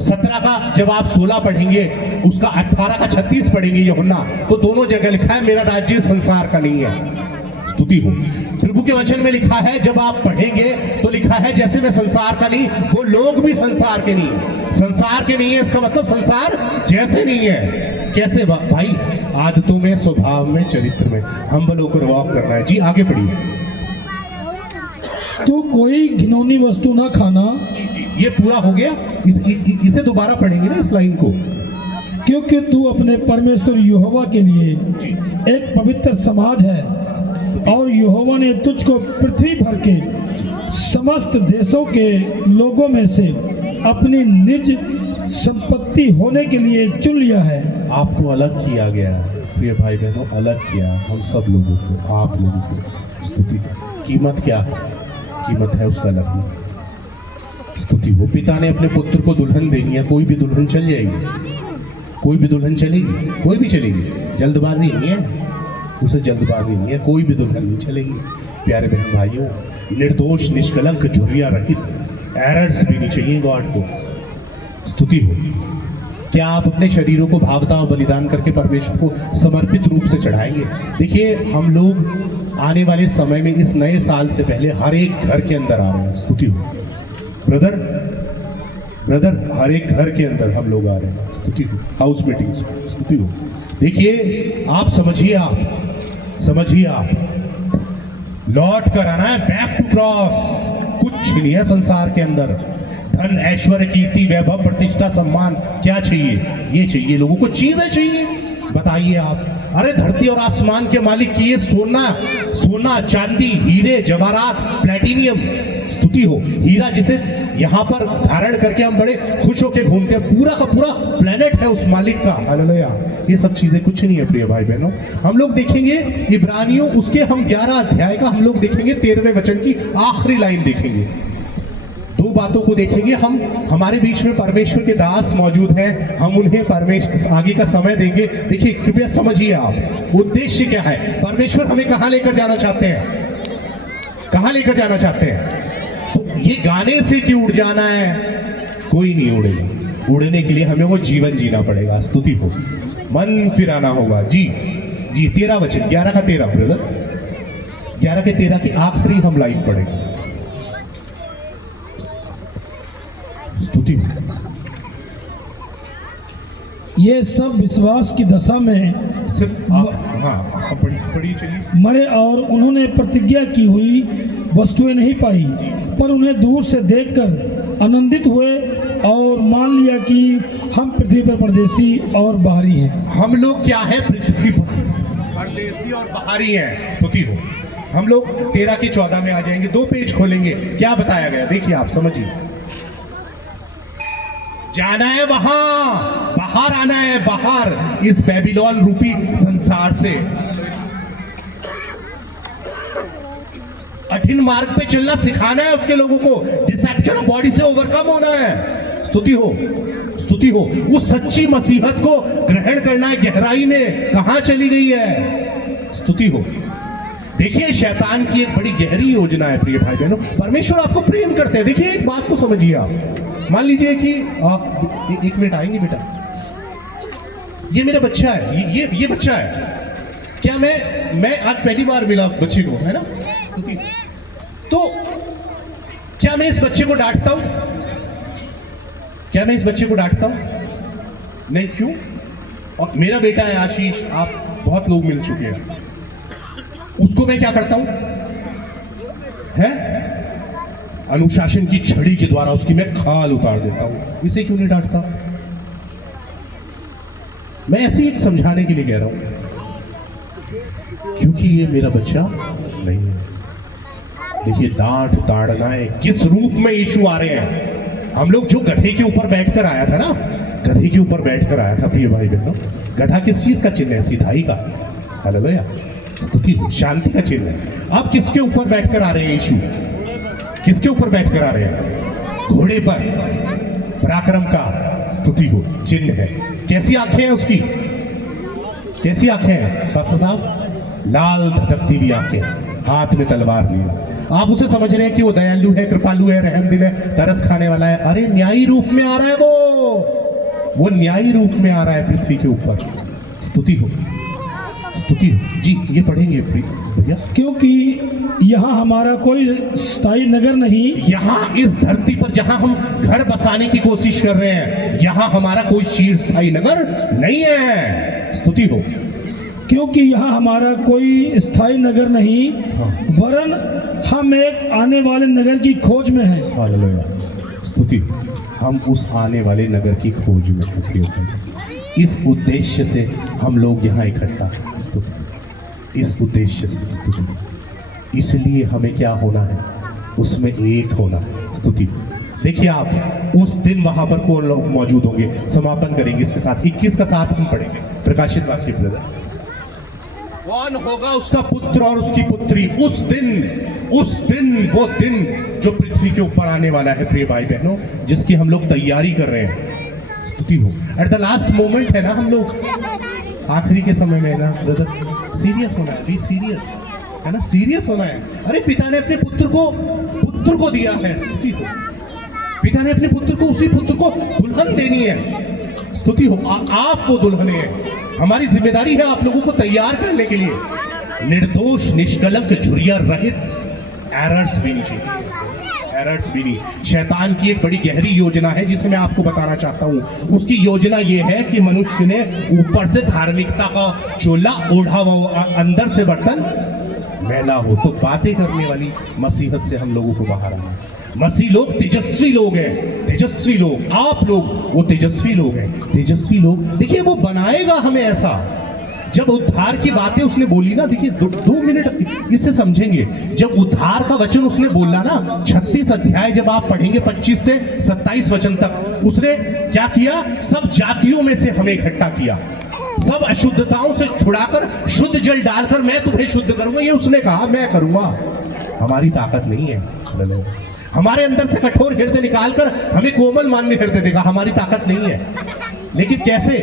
17 का जब आप 16 पढ़ेंगे, उसका 18 का 36 पढ़ेंगे यूहन्ना, तो दोनों जगह लिखा है मेरा राज्य संसार का नहीं है। स्तुति हो। प्रभु के वचन में लिखा है, जब आप पढ़ेंगे तो लिखा है जैसे मैं संसार का नहीं, वो लोग भी संसार के नहीं है। संसार के नहीं है, इसका मतलब संसार जैसे नहीं है। कैसे भाई? आदतों में, स्वभाव में, चरित्र में हम्बल होकर वॉक करना है। जी आगे बढ़िए। तू कोई घिनौनी वस्तु ना खाना, ये पूरा हो गया। इसे दोबारा पढ़ेंगे ना इस लाइन को। क्योंकि तू अपने परमेश्वर यहोवा के लिए एक पवित्र समाज है और यहोवा ने तुझको पृथ्वी भर के समस्त देशों के लोगों में से अपनी निज संपत्ति होने के लिए चुन लिया है। आपको अलग किया गया है प्रिय भाई बहनों, अलग किया हम सब लोगों को, आप लोगों को। स्तुति। कीमत क्या है? कीमत है उसका लगना। स्तुति हो। पिता ने अपने पुत्र को दुल्हन देनी है, कोई भी दुल्हन चल जाएगी, कोई भी दुल्हन चलेगी, कोई भी चलेगी, जल्दबाजी नहीं है, उसे जल्दबाजी नहीं है, कोई भी दुल्हन नहीं चलेगी। प्यारे बहन भाइयों, निर्दोष, निष्कलंक, झुर्रियां रहित, एरर्स भी नहीं चाहिए गॉड को। स्तुति हो। क्या आप अपने शरीरों को भावता और बलिदान करके परमेश्वर को समर्पित रूप से चढ़ाएंगे? देखिए, हम लोग आने वाले समय में इस नए साल से पहले हर एक घर के अंदर आ रहे हैं। स्तुति हो। ब्रदर हर एक घर के अंदर हम लोग आ रहे हैं। स्तुति हो। House meetings. स्तुति हो। देखिए, आप समझिए आप लौट कर आना है, बैक टू क्रॉस। कुछ नहीं है संसार के अंदर। धन, ऐश्वर्य, कीर्ति, वैभव, प्रतिष्ठा, सम्मान क्या चाहिए? ये चाहिए लोगों को, चीजें चाहिए। बताइए आप, अरे धरती और आसमान के मालिक की ये सोना, चांदी, हीरे, जवाहरात, प्लेटिनियम। स्तुति हो। हीरा जिसे यहाँ पर धारण करके हम बड़े खुश होकर घूमते हैं, पूरा का पूरा प्लेनेट है उस मालिक का। हालेलुया। ये सब चीजें कुछ नहीं है प्रिय भाई बहनों। हम लोग देखेंगे इब्रानियों, उसके हम 11 अध्याय का हम लोग देखेंगे 13वें वचन की आखिरी लाइन देखेंगे। दो बातों को देखेंगे हम। हमारे बीच में परमेश्वर के दास मौजूद हैं, हम उन्हें परमेश्वर आगे का समय देंगे। देखिए, कृपया समझिए आप, उद्देश्य क्या है? परमेश्वर हमें कहां लेकर जाना चाहते हैं? कहां लेकर जाना चाहते हैं? तो ये गाने से क्यों उड़ जाना है? कोई नहीं उड़ेगा। उड़ने के लिए हमें वो जीवन जीना पड़ेगा। स्तुति हो। मन फिराना होगा। जी 13 वचन, 11 का 13 ब्रदर, 11 के 13 की आखिरी हम लाइन पढ़ेंगे। स्तुति। ये सब विश्वास की दशा में सिर्फ हाँ पढ़िए चलिए। मरे और उन्होंने प्रतिज्ञा की हुई वस्तुएं नहीं पाई, पर उन्हें दूर से देखकर आनंदित हुए और मान लिया कि हम पृथ्वी पर परदेसी और बाहरी हैं। हम लोग क्या है? पृथ्वी पर परदेसी और बाहरी हैं। स्तुति हो। हम लोग 13 के 14 में आ जाएंगे। 2 पेज खोलेंगे। क्या बताया गया? देखिए, आप समझिए। जाना है वहां, बाहर आना है, बाहर इस बेबीलोन रूपी संसार से। कठिन मार्ग पे चलना सिखाना है उसके लोगों को। डिसेप्शन ऑफ बॉडी से ओवरकम होना है। स्तुति हो। स्तुति हो। उस सच्ची मसीहत को ग्रहण करना है। गहराई में कहां चली गई है? स्तुति हो। देखिए, शैतान की एक बड़ी गहरी योजना है प्रिय भाई बहनों। परमेश्वर आपको प्रेम करते हैं। देखिए, एक बात को समझिए आप। मान लीजिए कि एक मिनट आएंगे बेटा, ये मेरा बच्चा है, ये बच्चा है। क्या मैं आज पहली बार मिला बच्चे को, है ना? तो क्या मैं इस बच्चे को डांटता हूं? क्या मैं इस बच्चे को डांटता हूं? नहीं। क्यों? और मेरा बेटा है आशीष, आप बहुत लोग मिल चुके हैं, उसको मैं क्या करता हूं? है अनुशासन की छड़ी के द्वारा उसकी मैं खाल उतार देता हूं। इसे क्यों नहीं डांटता? मैं ऐसे ही एक समझाने के लिए कह रहा हूं, क्योंकि ये मेरा बच्चा नहीं है। देखिए, डांट ताड़ना है। किस रूप में यीशु आ रहे हैं? हम लोग जो गधे के ऊपर बैठकर आया था ना, गधे के ऊपर बैठकर आया था प्रिय भाई बहनों। गधा किस चीज का चिन्ह है? सिधाई का। हालेलुया। स्तुति, शांति का चिन्ह है। अब किसके ऊपर बैठकर आ रहे हैं यीशु? किसके ऊपर बैठकर आ रहे हैं? घोड़े पर। पराक्रम का, स्तुति हो, चिन्ह है। कैसी आंखें हैं उसकी? कैसी आंखें हैं पास्टर साहब? लाल धधकती हुई आंखें, हाथ में तलवार लिया। आप उसे समझ रहे हैं कि वो दयालु है, कृपालु है, रहमदिल है, तरस खाने वाला है। अरे न्यायी रूप में आ रहा है वो न्यायी रूप में आ रहा है पृथ्वी के ऊपर। स्तुति हो। स्तुति हो। जी ये पढ़ेंगे भैया। क्योंकि यहाँ हमारा कोई स्थायी नगर नहीं, यहाँ इस धरती पर जहाँ हम घर बसाने की कोशिश कर रहे हैं, यहाँ हमारा कोई चिरस्थायी नगर नहीं है। स्तुति हो। क्योंकि यहाँ हमारा कोई स्थायी नगर नहीं, वरन हम एक आने वाले नगर की खोज में हैं। हालेलुया। स्तुति। हम उस आने वाले नगर की खोज में हैं। इस उद्देश्य से हम लोग यहाँ इकट्ठा हैं। स्तुति। इस उद्देश्य से स्तुति। इसलिए हमें क्या होना है, उसमें एक होना है। स्तुति। देखिए आप उस दिन वहां पर कौन लोग मौजूद होंगे, समापन करेंगे इसके साथ 21 का साथ हम पढ़ेंगे, प्रकाशित वाक्य ब्रदर। कौन होगा उसका पुत्र और उसकी पुत्री उस दिन वो दिन जो पृथ्वी के ऊपर आने वाला है प्रिय भाई बहनों, जिसकी हम लोग तैयारी कर रहे हैं। स्तुति हो। एट द लास्ट मोमेंट है ना, हम लोग आखिरी के समय में है ना ब्रदर, सीरियस होना है, बी सीरियस है ना, सीरियस होना है। अरे पिता ने अपने पुत्र को दिया है। स्तुति हो। पिता ने अपने पुत्र को, उसी पुत्र को दुल्हन देनी है। स्तुति हो। आप वो दुल्हन है। हमारी जिम्मेदारी है आप लोगों को तैयार करने के लिए, निर्दोष निष्कलंक झुर्रिया रहित, एरर्स भी नहीं चाहिए, एरर्स भी नहीं। शैतान की एक बड़ी गहरी योजना है जिसे मैं आपको बताना चाहता हूं। उसकी योजना ये है कि मनुष्य ने ऊपर से धार्मिकता का चोला ओढ़ा हुआ, अंदर से बर्तन मैला हो। तो बातें करने वाली मसीहत से हम लोगों को बाहर आना है। मसीह लोग तेजस्वी लोग हैं, तेजस्वी लोग, आप लोग वो तेजस्वी लोग हैं, तेजस्वी लोग। देखिए वो बनाएगा हमें ऐसा। जब उद्धार की बातें उसने बोली ना, देखिए 2 मिनट इससे समझेंगे। जब उद्धार का वचन उसने बोला ना, 36 अध्याय जब आप पढ़ेंगे 25 से 27 वचन तक, उसने क्या किया, सब जातियों में से हमें इकट्ठा किया, सब अशुद्धताओं से छुड़ाकर शुद्ध जल डालकर मैं तुम्हें शुद्ध करूंगा। ये उसने कहा मैं करूंगा। हमारी ताकत नहीं है। हमारे अंदर से कठोर हृदय निकालकर हमें कोमल मान्य हृदय देगा, हमारी ताकत नहीं है। लेकिन कैसे,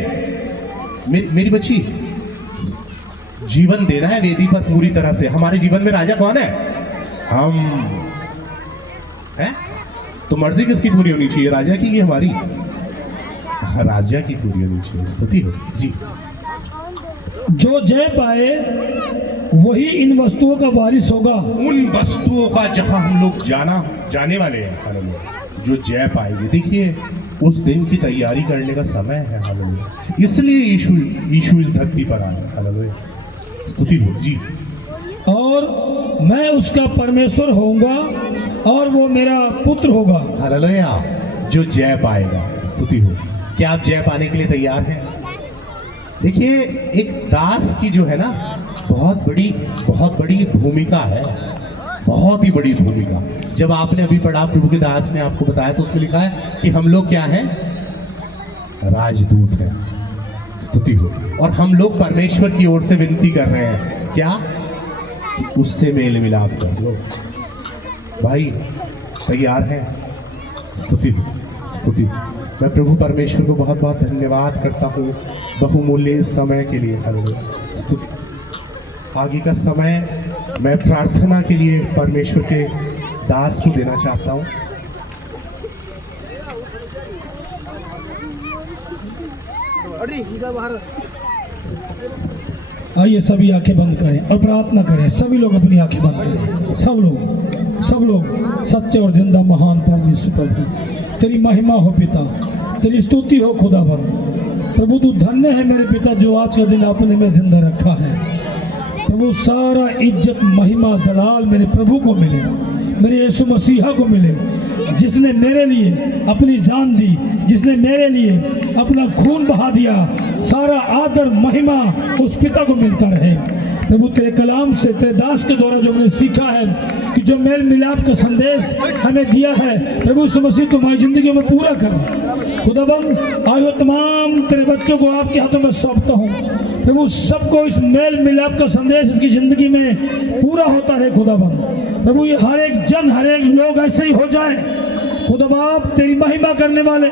मेरी बच्ची, जीवन देना है वेदी पर पूरी तरह से। हमारे जीवन में राजा कौन है, हम हैं। तो मर्जी किसकी पूरी होनी चाहिए, राजा की, हमारी राजा की पूरी होनी चाहिए। स्तुति हो जी। जो जय पाए वही इन वस्तुओं का वारिस होगा। उन वस्तुओं का जहां हम लोग जाने वाले हैं, हालेलुया, जो जय पाएंगे। देखिए उस दिन की तैयारी करने का समय है, हालेलुया। इसलिए यीशु इस धरती पर आया, हालेलुया। स्तुति हो जी। और मैं उसका परमेश्वर होऊंगा और वो मेरा पुत्र होगा, हालेलुया। जो जय पाएगा। स्तुति हो। क्या आप जय पाने के लिए तैयार हैं? देखिए एक दास की जो है ना, बहुत बड़ी भूमिका है, बहुत ही बड़ी भूमिका। जब आपने अभी पढ़ा, प्रभु के दास ने आपको बताया, तो उसमें लिखा है कि हम लोग क्या हैं, राजदूत हैं। स्तुति हो। और हम लोग परमेश्वर की ओर से विनती कर रहे हैं, क्या, कि उससे मेल मिलाप कर लो। भाई तैयार है? स्तुति हो। स्तुति। मैं प्रभु परमेश्वर को बहुत बहुत धन्यवाद करता हूँ बहुमूल्य इस समय के लिए। हालेलुया। स्तुति। आगे का समय मैं प्रार्थना के लिए परमेश्वर के दास को देना चाहता हूँ। आइए सभी आंखें बंद करें और प्रार्थना करें। सभी लोग अपनी आंखें बंद करें। सब लोग सच्चे और जिंदा महान परमेश्वर प्रभु, तेरी महिमा हो पिता, तेरी स्तुति हो खुदाबंद। प्रभु तू धन्य है मेरे पिता, जो आज का दिन आपने में जिंदा रखा है। प्रभु सारा इज्जत महिमा जलाल मेरे प्रभु को मिले, मेरे यीशु मसीहा को मिले, जिसने मेरे लिए अपनी जान दी, जिसने मेरे लिए अपना खून बहा दिया। सारा आदर महिमा उस पिता को मिलता रहे। प्रभु तेरे कलाम से, तेरे दास के द्वारा जो हमने सीखा है कि जो मेल मिलाप का संदेश हमें दिया है, प्रभु यीशु मसीह तुम्हारी जिंदगी में पूरा कर। खुदाबंद आयो तमाम तेरे बच्चों को आपके हाथों में सौंपता हूँ। प्रभु सबको इस मेल मिलाप का संदेश इसकी जिंदगी में पूरा होता रहे। खुदाबंद प्रभु ये हर एक जन, हर एक लोग ऐसे ही हो जाए। खुदा बाप तेरी महिमा करने वाले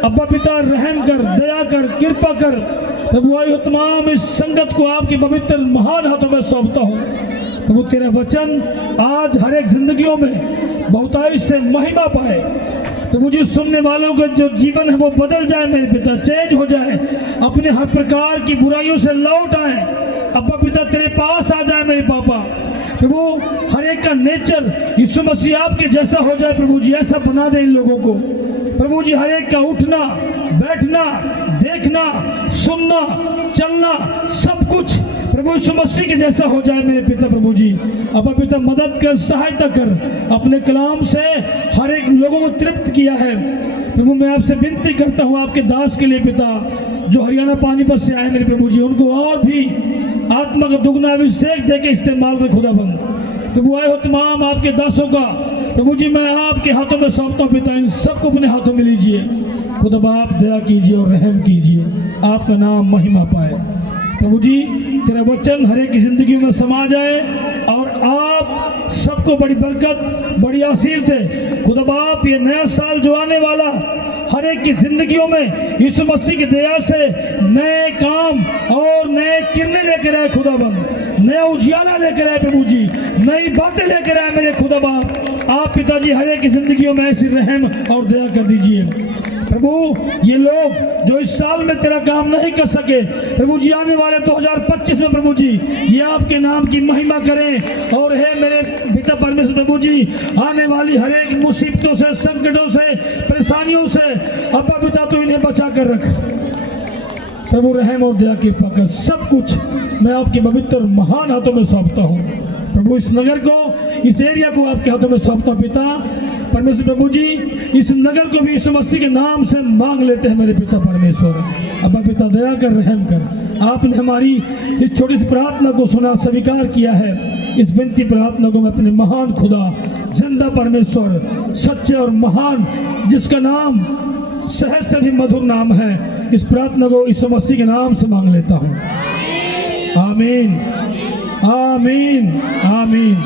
अब्बा पिता, रहम कर, दया कर, कृपा कर। प्रभु आयो तमाम इस संगत को आपके पवित्र महान हाथों में सौंपता हूँ। प्रभु तेरा वचन आज हर एक जिंदगियों में बहुतायत से महिमा पाए। तो मुझे सुनने वालों का जो जीवन है वो बदल जाए मेरे पिता, चेंज हो जाए, अपने हर प्रकार की बुराइयों से लौट आए। अब्बा पिता तेरे पास आ जाए मेरे पापा। प्रभु हर एक का नेचर यीशु मसीह आपके जैसा हो जाए प्रभु जी, ऐसा बना दे इन लोगों को प्रभु जी। हर एक का उठना बैठना देखना सुनना चलना सब कुछ प्रभु यीशु मसीह के जैसा हो जाए मेरे पिता प्रभु जी। अब पिता मदद कर सहायता कर, अपने कलाम से हर एक लोगों को तृप्त किया है प्रभु। मैं आपसे विनती करता हूँ आपके दास के लिए पिता, जो हरियाणा पानीपत से आए मेरे प्रभु जी, उनको और भी आत्मा का दुगना अभिषेक दे के इस्तेमाल कर खुदाबंद। प्रभु आए हो तमाम आपके दासों का प्रभु जी मैं आपके हाथों में सौंपता हूँ पिता, इन सबको अपने हाथों में लीजिए खुदा बाप, दया कीजिए और रहम कीजिए, आपका नाम महिमा पाए प्रभु जी। तेरा वचन हर एक की जिंदगी में समा जाए और आप सबको बड़ी बरकत बड़ी आशीष दे खुदा बाप। ये नया साल जो आने वाला हर एक की जिंदगियों में यीशु मसीह की दया से नए काम और नए किरणें लेकर आए खुदाबंद, नया उजियाला लेकर आए प्रभु जी, नई बातें लेकर आए मेरे खुदा बाप। आप पिताजी हर एक की जिंदगियों में ऐसी रहम और दया कर दीजिए प्रभु। ये लोग जो इस साल में तेरा काम नहीं कर सके प्रभु जी, आने वाले 2025 में प्रभु जी ये आपके नाम की महिमा करें। और है मेरे पिता परमेश्वर प्रभु जी, आने वाली हर एक मुसीबतों से संकटों से परेशानियों से अब्बा पिता तो इन्हें बचा कर रख प्रभु। रहम और दया की पाकर सब कुछ मैं आपके पवित्र महान हाथों में सौंपता हूँ प्रभु। इस नगर को इस एरिया को आपके हाथों में सौंपता हूँ पिता परमेश्वर प्रभु जी। इस नगर को भी यीशु मसीह के नाम से मांग लेते हैं मेरे पिता परमेश्वर। अब्बा पिता दया कर रहम कर, आपने हमारी इस छोटी सी प्रार्थना को सुना स्वीकार किया है। इस विनती प्रार्थना को मैं अपने महान खुदा जिंदा परमेश्वर सच्चे और महान जिसका नाम सहज से भी मधुर नाम है, इस प्रार्थना को यीशु मसीह के नाम से मांग लेता हूँ। आमीन आमीन आमीन।